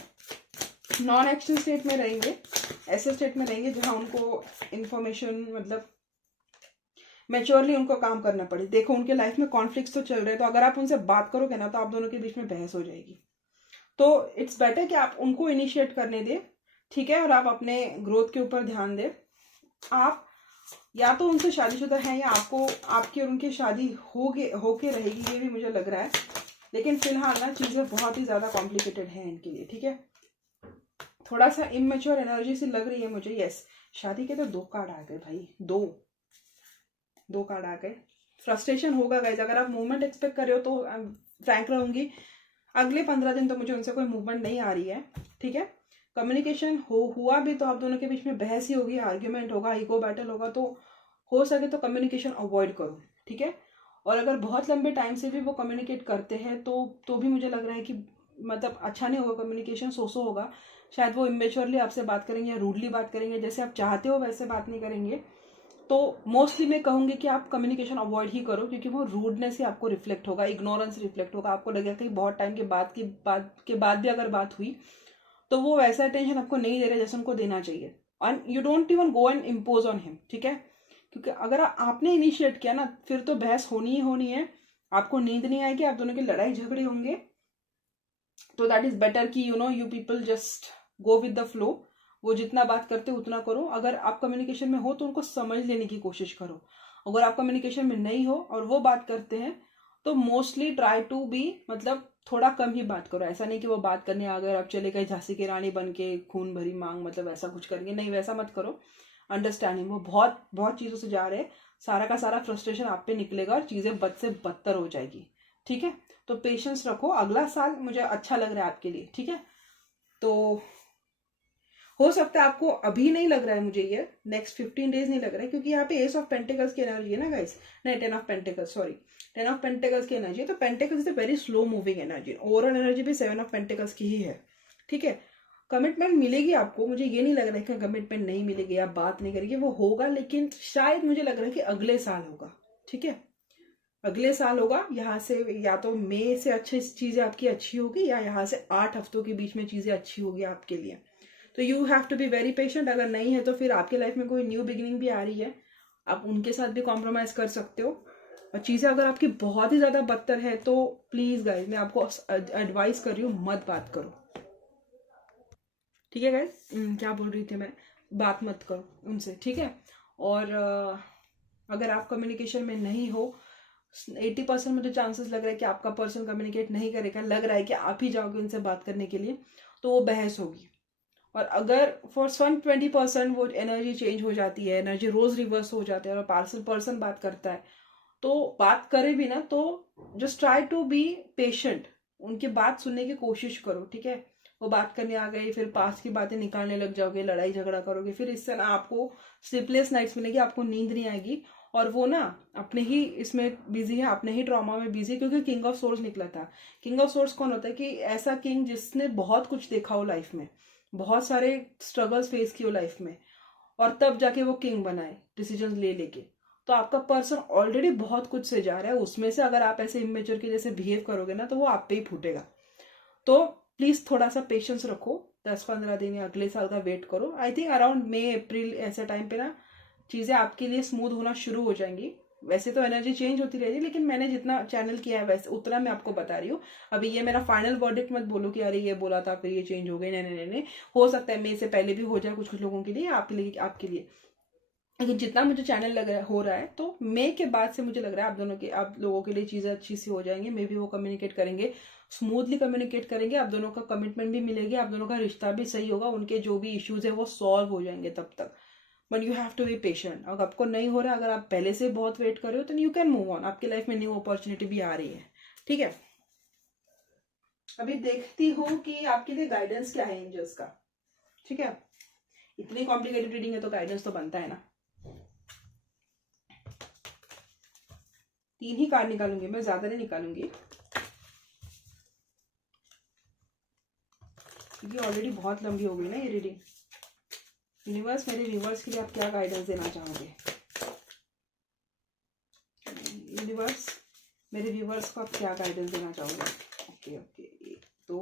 नॉन एक्शन स्टेट में रहेंगे, ऐसे स्टेट में रहेंगे जहाँ उनको इन्फॉर्मेशन, मतलब मैच्योरली उनको काम करना पड़े। देखो उनके लाइफ में कॉन्फ्लिक्ट्स तो चल रहे हैं, तो अगर आप उनसे बात करोगे ना तो आप दोनों के बीच में बहस हो जाएगी। तो इट्स बेटर कि आप उनको इनिशिएट करने दें, ठीक है, और आप अपने ग्रोथ के ऊपर ध्यान दें। आप या तो उनसे शादीशुदा हैं या आपको आपकी और उनकी शादी होके रहेगी, ये भी मुझे लग रहा है। लेकिन फिलहाल ना चीज़ें बहुत ही ज़्यादा कॉम्प्लिकेटेड हैं इनके लिए, ठीक है। थोड़ा सा इमेच्योर एनर्जी सी लग रही है मुझे। यस, शादी के तो 2 कार्ड आ गए भाई, दो कार्ड आ गए। फ्रस्ट्रेशन होगा गाइज, अगर आप मूवमेंट एक्सपेक्ट कर रहे हो तो फ्रैंक रहूंगी, अगले 15 दिन तो मुझे उनसे कोई मूवमेंट नहीं आ रही है, ठीक है। कम्युनिकेशन हुआ भी तो आप दोनों के बीच में बहस ही होगी, आर्ग्यूमेंट होगा, ईगो बैटल होगा। तो हो सके तो कम्युनिकेशन अवॉइड करो, ठीक है। और अगर बहुत लंबे टाइम से भी वो कम्युनिकेट करते हैं तो भी मुझे लग रहा है कि मतलब अच्छा नहीं होगा, कम्युनिकेशन सो होगा। शायद वो इमेच्योरली आपसे बात करेंगे या रूडली बात करेंगे, जैसे आप चाहते हो वैसे बात नहीं करेंगे। तो मोस्टली मैं कहूंगी कि आप कम्युनिकेशन अवॉइड ही करो, क्योंकि वो रूडनेस ही आपको रिफ्लेक्ट होगा, इग्नोरेंस रिफ्लेक्ट होगा। आपको लगेगा कि बहुत टाइम के बाद भी अगर बात हुई तो वो वैसा अटेंशन आपको नहीं दे रहे जैसे उनको देना चाहिए। And you don't even go and impose on him, ठीक है। क्योंकि अगर आपने इनिशिएट किया ना फिर तो बहस होनी ही होनी है, आपको नींद नहीं आएगी, आप दोनों के लड़ाई झगड़े होंगे। तो दैट इज बेटर कि you people just go with the flow. वो जितना बात करते हो उतना करो। अगर आप कम्युनिकेशन में हो तो उनको समझ लेने की कोशिश करो। अगर आप कम्युनिकेशन में नहीं हो और वो बात करते हैं तो मोस्टली ट्राई टू बी, मतलब थोड़ा कम ही बात करो। ऐसा नहीं कि वो बात करने आ गए आप चले गए झांसी की रानी बन के खून भरी मांग, मतलब ऐसा कुछ करेंगे नहीं, वैसा मत करो। अंडरस्टैंडिंग, वो बहुत बहुत चीज़ों से जा रहे हैं, सारा का सारा फ्रस्ट्रेशन आप पे निकलेगा और चीज़ें बद से बदतर हो जाएगी, ठीक है। तो पेशेंस रखो, अगला साल मुझे अच्छा लग रहा है आपके लिए, ठीक है। तो हो सकता है आपको अभी नहीं लग रहा है, मुझे ये नेक्स्ट 15 डेज नहीं लग रहा है, क्योंकि यहाँ पे एस ऑफ पेंटिकल्स की एनर्जी है ना गाइस, नहीं 10 of pentacles, sorry 10 of pentacles की एनर्जी है। तो pentacles is a very slow moving energy, overall energy भी 7 ऑफ पेंटिकल्स की ही है, ठीक है। कमिटमेंट मिलेगी आपको, मुझे ये नहीं लग रहा है कि कमिटमेंट नहीं मिलेगी, आप बात नहीं करेंगे, वो होगा, लेकिन शायद मुझे लग रहा है कि अगले साल होगा, ठीक है। अगले साल होगा, यहाँ से या तो मई से अच्छी चीज़ें आपकी अच्छी होगी, या यहाँ से 8 हफ्तों के बीच में चीज़ें अच्छी होगी आपके लिए। तो you have to be very patient. अगर नहीं है तो फिर आपके लाइफ में कोई न्यू बिगिनिंग भी आ रही है, आप उनके साथ भी कॉम्प्रोमाइज़ कर सकते हो। और चीज़ें अगर आपकी बहुत ही ज़्यादा बदतर है तो प्लीज़ गाइज, मैं आपको एडवाइस कर रही हूँ, मत बात करो, ठीक है गाइज। क्या बोल रही थी मैं, बात मत करो उनसे, ठीक है। और अगर आप कम्युनिकेशन में नहीं हो, 80% मुझे चांसेस लग रहा है कि आपका पर्सन कम्युनिकेट नहीं करेगा, लग रहा है कि आप ही जाओगे उनसे बात करने के लिए, तो वो बहस होगी। और अगर फॉर 120% वो एनर्जी चेंज हो जाती है, एनर्जी रोज रिवर्स हो जाती है और पार्सल पर्सन बात करता है, तो बात करे भी ना तो just try to be patient, उनकी बात सुनने की कोशिश करो, ठीक है। वो बात करने आ गई, फिर पास की बातें निकालने लग जाओगे, लड़ाई झगड़ा करोगे, फिर इससे ना आपको स्लीपलेस नाइट्स मिलेगी, आपको नींद नहीं आएगी। और वो ना अपने ही इसमें बिजी है, अपने ही ट्रॉमा में बिजी है, क्योंकि किंग ऑफ सोर्स निकला था। किंग ऑफ सोर्स कौन होता है, कि ऐसा किंग जिसने बहुत कुछ देखा हो लाइफ में, बहुत सारे स्ट्रगल्स फेस किए हो लाइफ में, और तब जाके वो किंग बनाए डिसीजन ले लेके। तो आपका पर्सन ऑलरेडी बहुत कुछ से जा रहा है, उसमें से अगर आप ऐसे इमेच्योर के जैसे बिहेव करोगे ना तो वो आप पे ही फूटेगा। तो प्लीज थोड़ा सा पेशेंस रखो, 10-15 दिन या अगले साल का वेट करो। आई थिंक अराउंड मई अप्रैल ऐसे टाइम पे ना चीजें आपके लिए स्मूथ होना शुरू हो जाएंगी। वैसे तो एनर्जी चेंज होती रहेगी, लेकिन मैंने जितना चैनल किया है वैसे उतना मैं आपको बता रही हूँ। अभी ये मेरा फाइनल वर्डिक्ट मत बोलो कि अरे ये बोला था फिर ये चेंज हो गई, नहीं नहीं नहीं, हो सकता है मई से पहले भी हो जाए कुछ कुछ लोगों के लिए, आपके लिए। लेकिन जितना मुझे चैनल लग रहा हो रहा है, तो मई के बाद से मुझे लग रहा है आप लोगों के लिए चीजें अच्छी सी हो जाएंगी। मे भी वो कम्युनिकेट करेंगे, स्मूथली कम्युनिकेट करेंगे, आप दोनों का कमिटमेंट भी मिलेगी, आप दोनों का रिश्ता भी सही होगा, उनके जो भी इश्यूज है वो सॉल्व हो जाएंगे तब तक। But you have to be patient. अगर आपको नहीं हो रहा, अगर आप पहले से बहुत वेट कर रहे हो तो यू कैन मूव ऑन, आपकी लाइफ में न्यू अपॉर्चुनिटी भी आ रही है, ठीक है, अभी देखती हूँ कि आपके लिए गाइडेंस क्या है एंजल्स का। ठीक है, इतनी कॉम्प्लिकेटेड रीडिंग है तो गाइडेंस तो बनता है ना। 3 ही कार्ड निकालूंगी मैं, ज्यादा नहीं निकालूंगी क्योंकि ऑलरेडी बहुत लंबी हो गई ना ये रीडिंग। यूनिवर्स, मेरे व्यूवर्स के लिए आप क्या गाइडेंस देना चाहोगे? यूनिवर्स, मेरे व्यूवर्स को आप क्या गाइडेंस देना चाहोगे? ओके ओके, 1 2,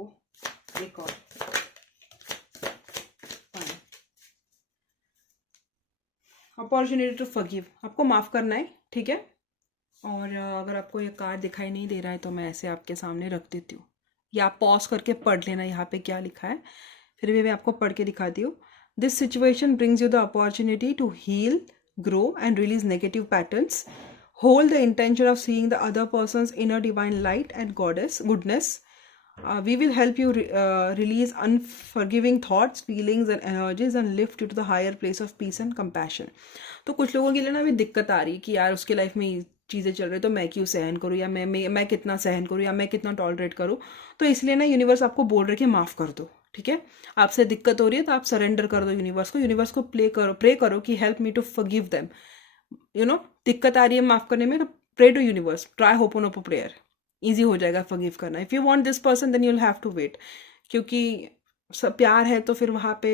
एक और, अपॉर्चुनिटी टू फॉरगिव, आपको माफ करना है। ठीक है, और अगर आपको ये कार्ड दिखाई नहीं दे रहा है तो मैं ऐसे आपके सामने रख देती हूँ, या आप पॉज करके पढ़ लेना यहाँ पे क्या लिखा है, फिर भी मैं आपको पढ़ के दिखाती हूँ। This situation brings you the opportunity to heal, grow and release negative patterns. Hold the intention of seeing the other person's inner divine light and goodness. We will help you release unforgiving thoughts, feelings and energies and lift you to the higher place of peace and compassion. तो कुछ लोगों के लिए ना अभी दिक्कत आ रही है कि यार उसके लाइफ में चीज़ें चल रही तो मैं क्यों सहन करूँ, या मैं कितना सहन करूँ, या मैं कितना टॉलरेट करूँ। तो इसलिए ना यूनिवर्स आपको बोल रहे कि माफ़ कर दो। ठीक है, आपसे दिक्कत हो रही है तो आप सरेंडर कर दो यूनिवर्स को प्रे करो कि help me to forgive them. दिक्कत आ रही है माफ करने में तो pray to universe, try Ho'oponopono prayer, easy हो जाएगा फॉरगिव करना। If you want this person then you will have to wait, क्योंकि सब प्यार है तो फिर वहाँ पे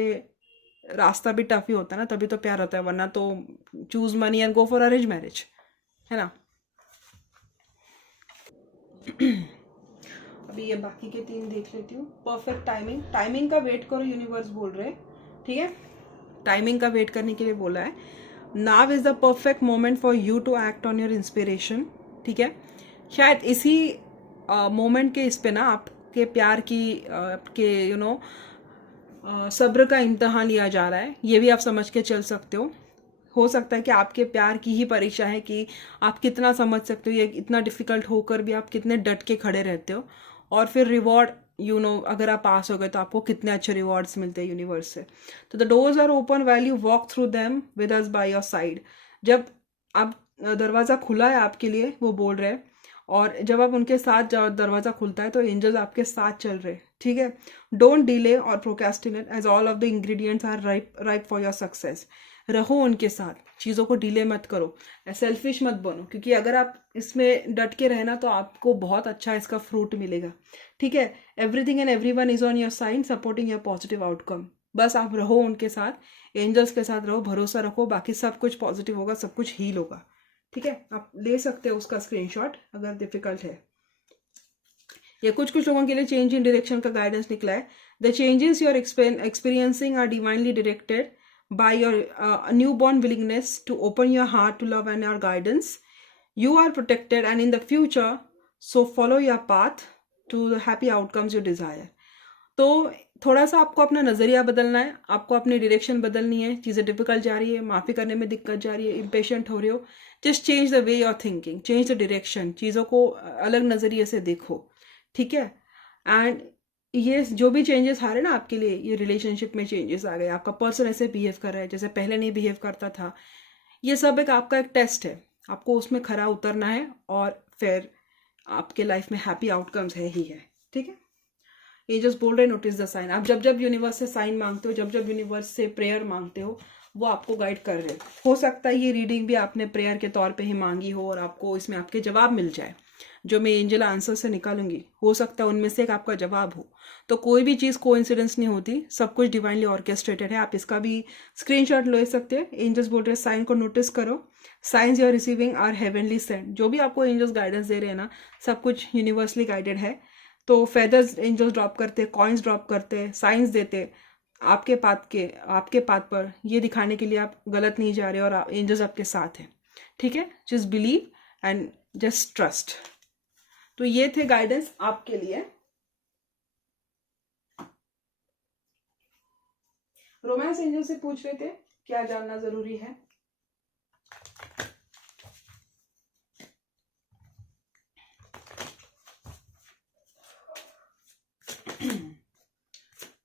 रास्ता भी टफ ही होता है ना, तभी तो प्यार होता है, वरना तो choose money and go for arrange marriage, है ना। अभी ये बाकी के 3 देख लेती हूँ। परफेक्ट टाइमिंग का वेट करो, यूनिवर्स बोल रहे हैं। ठीक है, टाइमिंग का वेट करने के लिए बोला है। Now is the perfect moment for you to act on your inspiration. ठीक है, शायद इसी मोमेंट के इस पे ना आपके प्यार की आपके सब्र का इम्तहान लिया जा रहा है, ये भी आप समझ के चल सकते हो सकता है कि आपके प्यार की ही परीक्षा है कि आप कितना समझ सकते हो, ये इतना डिफिकल्ट होकर भी आप कितने डट के खड़े रहते हो, और फिर रिवॉर्ड अगर आप पास हो गए तो आपको कितने अच्छे रिवॉर्ड्स मिलते हैं यूनिवर्स से। तो the doors are open while you walk through them with us by your side. जब आप दरवाज़ा खुला है आपके लिए, वो बोल रहे हैं, और जब आप उनके साथ दरवाज़ा खुलता है तो एंजल्स आपके साथ चल रहे हैं। ठीक है, डोंट डिले और procrastinate as all of the ingredients are ripe for your success. रहो उनके साथ, चीज़ों को डिले मत करो, सेल्फिश मत बनो, क्योंकि अगर आप इसमें डट के रहना तो आपको बहुत अच्छा इसका फ्रूट मिलेगा। ठीक है, everything and everyone is on your side supporting your positive outcome. बस आप रहो उनके साथ, एंजल्स के साथ रहो, भरोसा रखो, बाकी सब कुछ पॉजिटिव होगा, सब कुछ हील होगा। ठीक है, आप ले सकते हो उसका स्क्रीनशॉट अगर डिफिकल्ट है। ये कुछ लोगों के लिए चेंज इन डायरेक्शन का गाइडेंस निकला है। The changes you are experiencing are divinely directed by your newborn willingness to open your heart to love and your guidance. You are protected and in the future, so follow your path to the happy outcomes you desire. तो थोड़ा सा आपको अपना नज़रिया बदलना है, आपको अपनी डायरेक्शन बदलनी है। चीज़ें डिफिकल्ट जा रही है, माफ़ी करने में दिक्कत जा रही है, इम्पेशेंट हो रहे हो, just change the way your thinking, change the direction, चीज़ों को अलग नज़रिए से देखो। ठीक है, एंड ये जो भी चेंजेस आ रहे हैं ना आपके लिए, ये रिलेशनशिप में चेंजेस आ गए, आपका पर्सन ऐसे बिहेव कर रहा है जैसे पहले नहीं बिहेव करता था, ये सब आपका एक टेस्ट है, आपको उसमें खरा उतरना है और फिर आपके लाइफ में हैप्पी आउटकम्स है ही है। ठीक है, ये जस्ट बोल रहे नोटिस द साइन। आप जब यूनिवर्स से साइन मांगते हो, जब यूनिवर्स से प्रेयर मांगते हो, वो आपको गाइड कर रहे हो सकता है ये रीडिंग भी आपने प्रेयर के तौर पे ही मांगी हो और आपको इसमें आपके जवाब मिल जाए। जो मैं एंजल आंसर से निकालूंगी हो सकता है उनमें से एक आपका जवाब हो। तो कोई भी चीज़ कोइंसिडेंस नहीं होती, सब कुछ डिवाइनली ऑर्केस्ट्रेटेड है। आप इसका भी स्क्रीनशॉट ले सकते हैं। एंजल्स बोल रहे हैं साइन को नोटिस करो, signs you are receiving are heavenly sent. जो भी आपको एंजल्स गाइडेंस दे रहे हैं ना, सब कुछ यूनिवर्सली गाइडेड है। तो फेदर्स एंजल्स ड्रॉप करते, कॉइन्स ड्रॉप करते, साइंस देते आपके पाथ पर, ये दिखाने के लिए आप गलत नहीं जा रहे और एंजल्स आपके साथ हैं। ठीक है, just believe and just trust. तो ये थे गाइडेंस आपके लिए। रोमांस एंजल से पूछ रहे थे क्या जानना जरूरी है।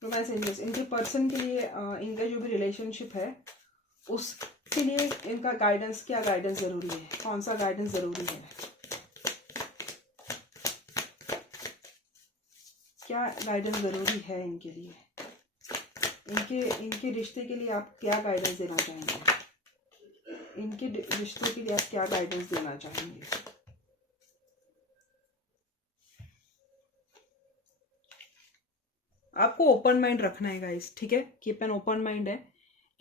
रोमांस एंजल्स इनके पर्सन के लिए, इनका जो भी रिलेशनशिप है उसके लिए इनका गाइडेंस, क्या गाइडेंस जरूरी है, कौन सा गाइडेंस जरूरी है। क्या गाइडेंस ज़रूरी है इनके लिए, इनके रिश्ते के लिए आप क्या गाइडेंस देना चाहेंगे, इनके रिश्तों के लिए आप क्या गाइडेंस देना चाहेंगे। आपको ओपन माइंड रखना है गाइस, ठीक है, कीप एन ओपन माइंड है।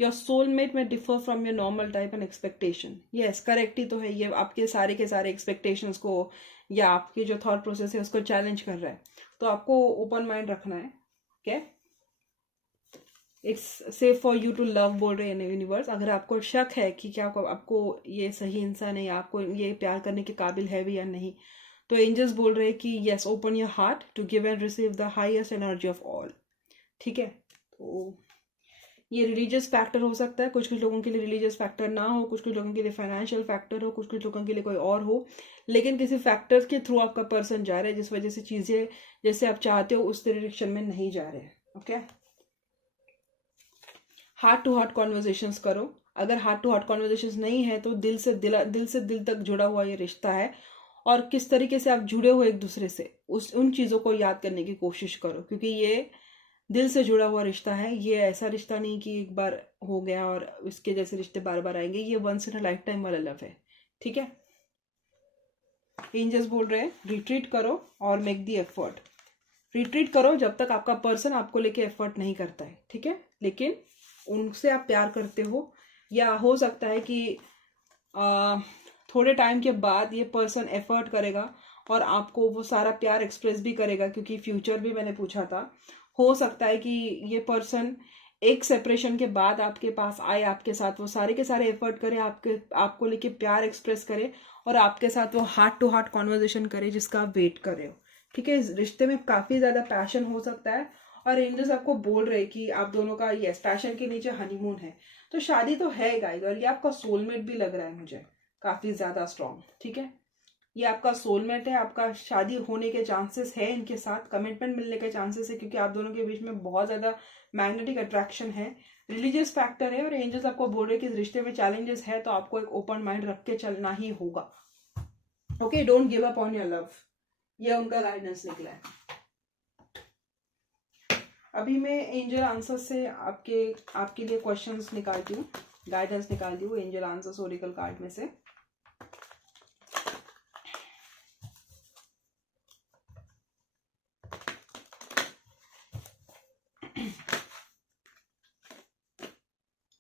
Your soulmate may differ from your normal type and expectation, yes correct ही तो है, ये आपके सारे के सारे एक्सपेक्टेशंस को या आपके जो थॉट प्रोसेस है उसको चैलेंज कर रहा है, तो आपको ओपन माइंड रखना है। Okay, it's safe for you to love बोल रहे हैं यूनिवर्स। अगर आपको शक है कि क्या आपको ये सही इंसान है, आपको ये प्यार करने के काबिल है भी या नहीं, तो एंजल्स बोल रहे हैं कि yes open your heart to give and receive the highest energy of all. ठीक है, तो ये रिलीजियस फैक्टर हो सकता है, कुछ कुछ लोगों के लिए रिलीजियस फैक्टर ना हो, कुछ कुछ लोगों के लिए फाइनेंशियल फैक्टर हो, कुछ कुछ लोगों के लिए कोई और हो, लेकिन किसी फैक्टर के थ्रू आपका पर्सन जा रहा है जिस वजह से चीज़ें जैसे आप चाहते हो उस डायरेक्शन में नहीं जा रहे। Okay, heart to heart conversations करो। अगर हार्ट टू हार्ट कॉन्वर्जेशंस नहीं है तो दिल से दिल तक जुड़ा हुआ ये रिश्ता है, और किस तरीके से आप जुड़े हो एक दूसरे से उन चीज़ों को याद करने की कोशिश करो, क्योंकि ये दिल से जुड़ा हुआ रिश्ता है। ये ऐसा रिश्ता नहीं कि एक बार हो गया और इसके जैसे रिश्ते बार बार आएंगे, ये once in a lifetime वाला लव है। ठीक है, एंजल्स बोल रहे हैं रिट्रीट करो और मेक दी एफर्ट। रिट्रीट करो जब तक आपका पर्सन आपको लेके एफर्ट नहीं करता है, ठीक है, लेकिन उनसे आप प्यार करते हो, या हो सकता है कि थोड़े टाइम के बाद ये पर्सन एफर्ट करेगा और आपको वो सारा प्यार एक्सप्रेस भी करेगा, क्योंकि फ्यूचर भी मैंने पूछा था। हो सकता है कि ये पर्सन एक सेपरेशन के बाद आपके पास आए, आपके साथ वो सारे के सारे एफर्ट करे, आपको लेके प्यार एक्सप्रेस करे और आपके साथ वो हार्ट टू हार्ट कॉन्वर्जेशन करे जिसका आप वेट कर रहे हो। ठीक है, इस रिश्ते में काफ़ी ज़्यादा पैशन हो सकता है, और एंजल्स आपको बोल रहे हैं कि आप दोनों का यस पैशन के नीचे हनीमून है, तो शादी तो है गाइस, और ये आपका सोलमेट भी लग रहा है मुझे काफ़ी ज़्यादा स्ट्रॉन्ग। ठीक है, ये आपका सोलमेट है, आपका शादी होने के चांसेस है, इनके साथ कमिटमेंट मिलने के चांसेस है, क्योंकि आप दोनों के बीच में बहुत ज़्यादा मैग्नेटिक अट्रैक्शन है, रिलीजियस फैक्टर है, और एंजल्स आपको बोल रहे हैं कि इस रिश्ते में चैलेंजेस है, तो आपको एक ओपन माइंड रख के चलना ही होगा। Okay, don't give up on your love, ये उनका गाइडेंस निकला है। अभी मैं एंजल आंसर से आपके लिए क्वेश्चंस निकालती हूँ, गाइडेंस निकालती हूँ एंजल आंसर्स ओरेकल कार्ड में से।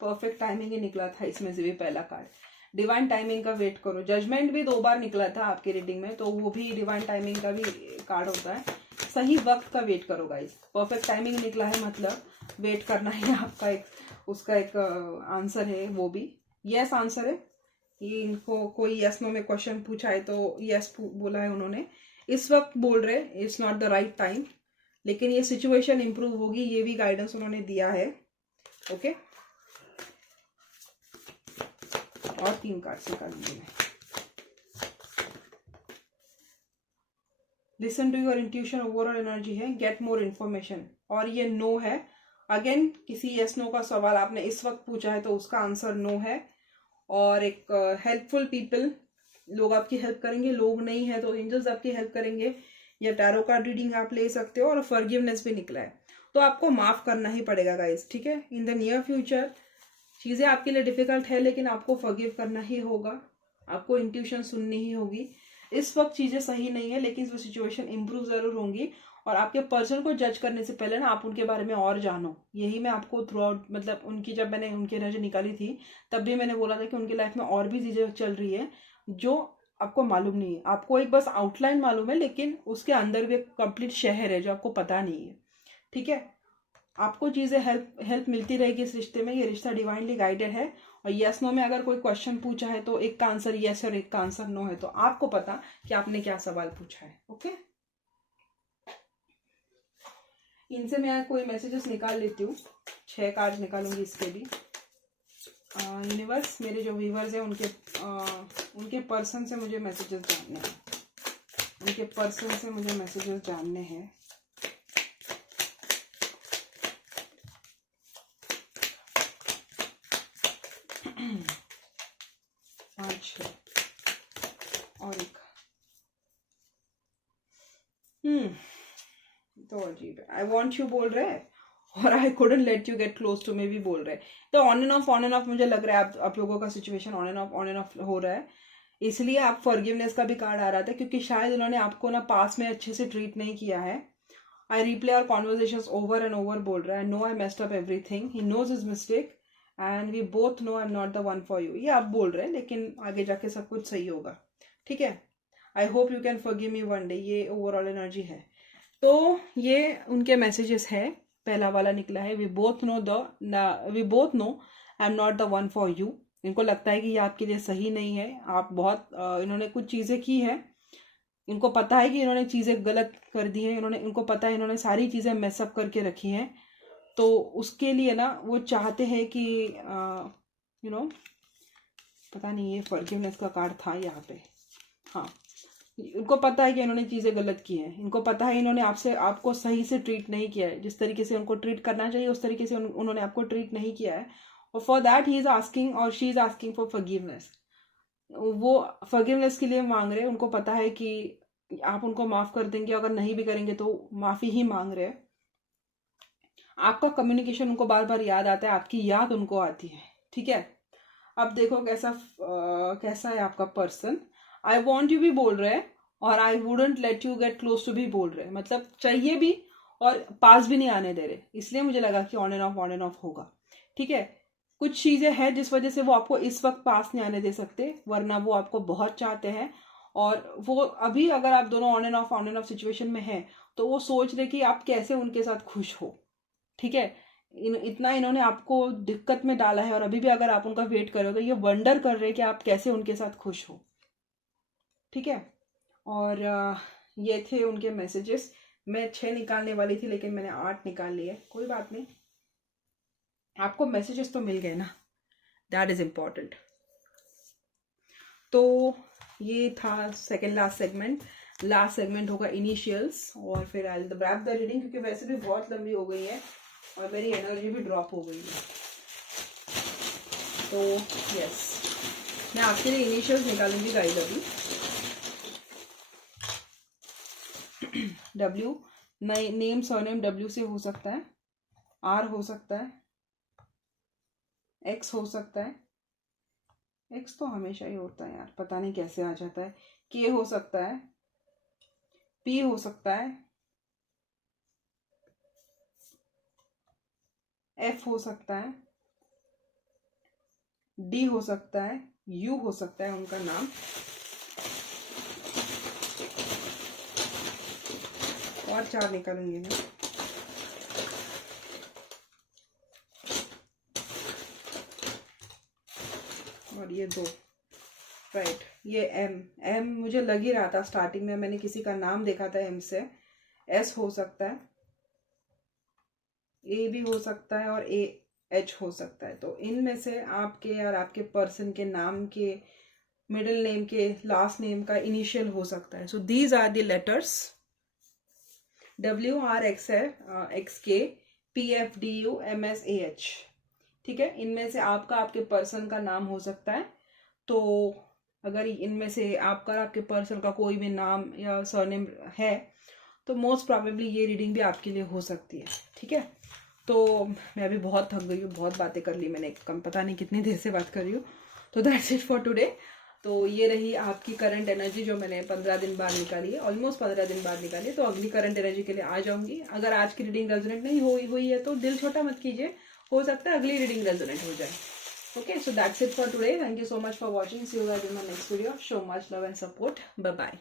परफेक्ट टाइमिंग ही निकला था इसमें से भी पहला कार्ड, डिवाइन टाइमिंग का वेट करो। जजमेंट भी 2 बार निकला था आपकी रीडिंग में, तो वो भी डिवाइन टाइमिंग का भी कार्ड होता है। सही वक्त का वेट करो गाइस, परफेक्ट टाइमिंग निकला है मतलब वेट करना ही आपका उसका एक आंसर है, वो भी यस आंसर है। ये इनको कोई यस नो में क्वेश्चन पूछा है तो यस बोला है उन्होंने। इस वक्त बोल रहे it's not the right time, लेकिन ये सिचुएशन इंप्रूव होगी, ये भी गाइडेंस उन्होंने दिया है। ओके, और 3 कार्ड्स निकाल लीजिए। Listen to your intuition, overall energy है, गेट मोर इन्फॉर्मेशन, और ये नो है। अगेन किसी यस नो का सवाल आपने इस वक्त पूछा है तो उसका आंसर नो है। और एक हेल्पफुल पीपल, लोग आपकी हेल्प करेंगे, लोग नहीं है तो एंजल्स आपकी हेल्प करेंगे, या टैरो कार्ड रीडिंग आप ले सकते हो। और फॉरगिवनेस भी निकला है, तो आपको माफ करना ही पड़ेगा गाइस। ठीक है, इन द नियर फ्यूचर चीज़ें आपके लिए डिफिकल्ट है, लेकिन आपको फॉरगिव करना ही होगा, आपको इंट्यूशन सुननी ही होगी। इस वक्त चीज़ें सही नहीं है, लेकिन वो सिचुएशन इंप्रूव ज़रूर होंगी, और आपके पर्सन को जज करने से पहले ना आप उनके बारे में और जानो। यही मैं आपको थ्रू आउट, मतलब उनकी जब मैंने उनकी एनर्जी निकाली थी तब भी मैंने बोला था कि उनकी लाइफ में और भी चीज़ें चल रही है जो आपको मालूम नहीं है। आपको एक बस आउटलाइन मालूम है, लेकिन उसके अंदर भी एक कंप्लीट शहर है जो आपको पता नहीं है। ठीक है, आपको चीज़ें हेल्प मिलती रहेगी इस रिश्ते में, ये रिश्ता डिवाइनली गाइडेड है। और यस नो में अगर कोई क्वेश्चन पूछा है तो एक का आंसर यस और एक का आंसर नो है, तो आपको पता कि आपने क्या सवाल पूछा है। ओके, इनसे मैं कोई मैसेजेस निकाल लेती हूँ, 6 कार्ड निकालूंगी इसके भी। यूनिवर्स, मेरे जो व्यूवर्स हैं उनके पर्सन से मुझे मैसेजेस जानने हैं, उनके पर्सन से मुझे मैसेजेस जानने हैं। अच्छा, और एक तो अजीब है। आई वॉन्ट यू बोल रहे हैं और I couldn't let you get close to me भी बोल रहे हैं। तो ऑन एंड ऑफ मुझे लग रहा है आप लोगों का सिचुएशन ऑन एंड ऑफ हो रहा है, इसलिए आप फॉरगिवनेस का भी कार्ड आ रहा था, क्योंकि शायद उन्होंने आपको ना पास में अच्छे से ट्रीट नहीं किया है। I replay our conversations over and over बोल रहा है। No I messed up everything, he knows his mistake and we both know I am not the one for you. ये आप बोल रहे हैं, लेकिन आगे जाके सब कुछ सही होगा, ठीक है। I hope you can forgive me one day, ये ओवरऑल एनर्जी है। तो ये उनके मैसेजेस है। पहला वाला निकला है, we both know I am not the one for you. इनको लगता है कि ये आपके लिए सही नहीं है। आप बहुत इन्होंने कुछ चीज़ें की है, इनको पता है कि इन्होंने चीज़ें गलत कर दी है, इनको पता है इन्होंने सारी चीज़ें मेसअप करके रखी हैं। तो उसके लिए ना वो चाहते हैं कि पता नहीं ये फॉरगिवनेस का कार्ड था यहाँ पे। हाँ, उनको पता है कि इन्होंने चीज़ें गलत की हैं, इनको पता है इन्होंने आपको सही से ट्रीट नहीं किया है, जिस तरीके से उनको ट्रीट करना चाहिए उस तरीके से उन्होंने आपको ट्रीट नहीं किया है। और for that he is asking और she is asking for forgiveness. वो फॉरगिवनेस के लिए मांग रहे हैं। उनको पता है कि आप उनको माफ़ कर देंगे, अगर नहीं भी करेंगे तो माफ़ी ही मांग रहे हैं। आपका कम्युनिकेशन उनको बार बार याद आता है, आपकी याद उनको आती है, ठीक है। अब देखो कैसा है आपका पर्सन। आई वॉन्ट यू भी बोल रहे हैं और I wouldn't let you get close to भी बोल रहे हैं, मतलब चाहिए भी और पास भी नहीं आने दे रहे। इसलिए मुझे लगा कि ऑन एंड ऑफ होगा, ठीक है। कुछ चीज़ें हैं जिस वजह से वो आपको इस वक्त पास नहीं आने दे सकते, वरना वो आपको बहुत चाहते हैं। और वो अभी अगर आप दोनों ऑन एंड ऑफ सिचुएशन में हैं तो वो सोच रहे कि आप कैसे उनके साथ खुश हो, ठीक है। इतना इन्होंने आपको दिक्कत में डाला है और अभी भी अगर आप उनका वेट करो तो ये वंडर कर रहे हैं कि आप कैसे उनके साथ खुश हो, ठीक है। और ये थे उनके मैसेजेस। मैं 6 निकालने वाली थी लेकिन मैंने 8 निकाल लिए, कोई बात नहीं। आपको मैसेजेस तो मिल गए ना, दैट इज इम्पॉर्टेंट। तो ये था सेकेंड लास्ट सेगमेंट होगा इनिशियल्स, और फिर I will wrap the reading, क्योंकि वैसे भी बहुत लंबी हो गई है और मेरी एनर्जी भी ड्रॉप हो गई है। तो यस, मैं आपके लिए इनिशियल्स निकालूंगी गाइड। अभी डब्ल्यू, नेम सरनेम डब्ल्यू से हो सकता है, आर हो सकता है, एक्स हो सकता है। एक्स तो हमेशा ही होता है यार, पता नहीं कैसे आ जाता है। के हो सकता है, पी हो सकता है, एफ हो सकता है, डी हो सकता है, यू हो सकता है उनका नाम, और 4 निकालूंगी मैं। और ये 2, राइट। ये एम मुझे लग ही रहा था स्टार्टिंग में, मैंने किसी का नाम देखा था एम से। एस हो सकता है, ए भी हो सकता है और ए एच हो सकता है। तो इनमें से आपके और आपके पर्सन के नाम के मिडिल नेम के लास्ट नेम का इनिशियल हो सकता है। So these are the letters W R X है, X K, P F D U M S A H, ठीक है। इनमें से आपका आपके पर्सन का नाम हो सकता है। तो अगर इनमें से आपका आपके पर्सन का कोई भी नाम या सरनेम है तो मोस्ट प्रॉबेबली ये रीडिंग भी आपके लिए हो सकती है, ठीक है। तो मैं अभी बहुत थक गई हूँ, बहुत बातें कर ली मैंने, कम पता नहीं कितनी देर से बात कर रही हूँ। तो दैट्स इट फॉर टुडे। तो ये रही आपकी करंट एनर्जी जो मैंने 15 दिन बाद निकाली है, ऑलमोस्ट 15 दिन बाद निकाली है। तो अगली करंट एनर्जी के लिए आ जाऊंगी। अगर आज की रीडिंग रेजोनेट नहीं हुई है तो दिल छोटा मत कीजिए, हो सकता है अगली रीडिंग रेजोनेट हो जाए। Okay, so that's it for today. Thank you so much for watching. See you guys in my next video. Show much love and support. Bye bye.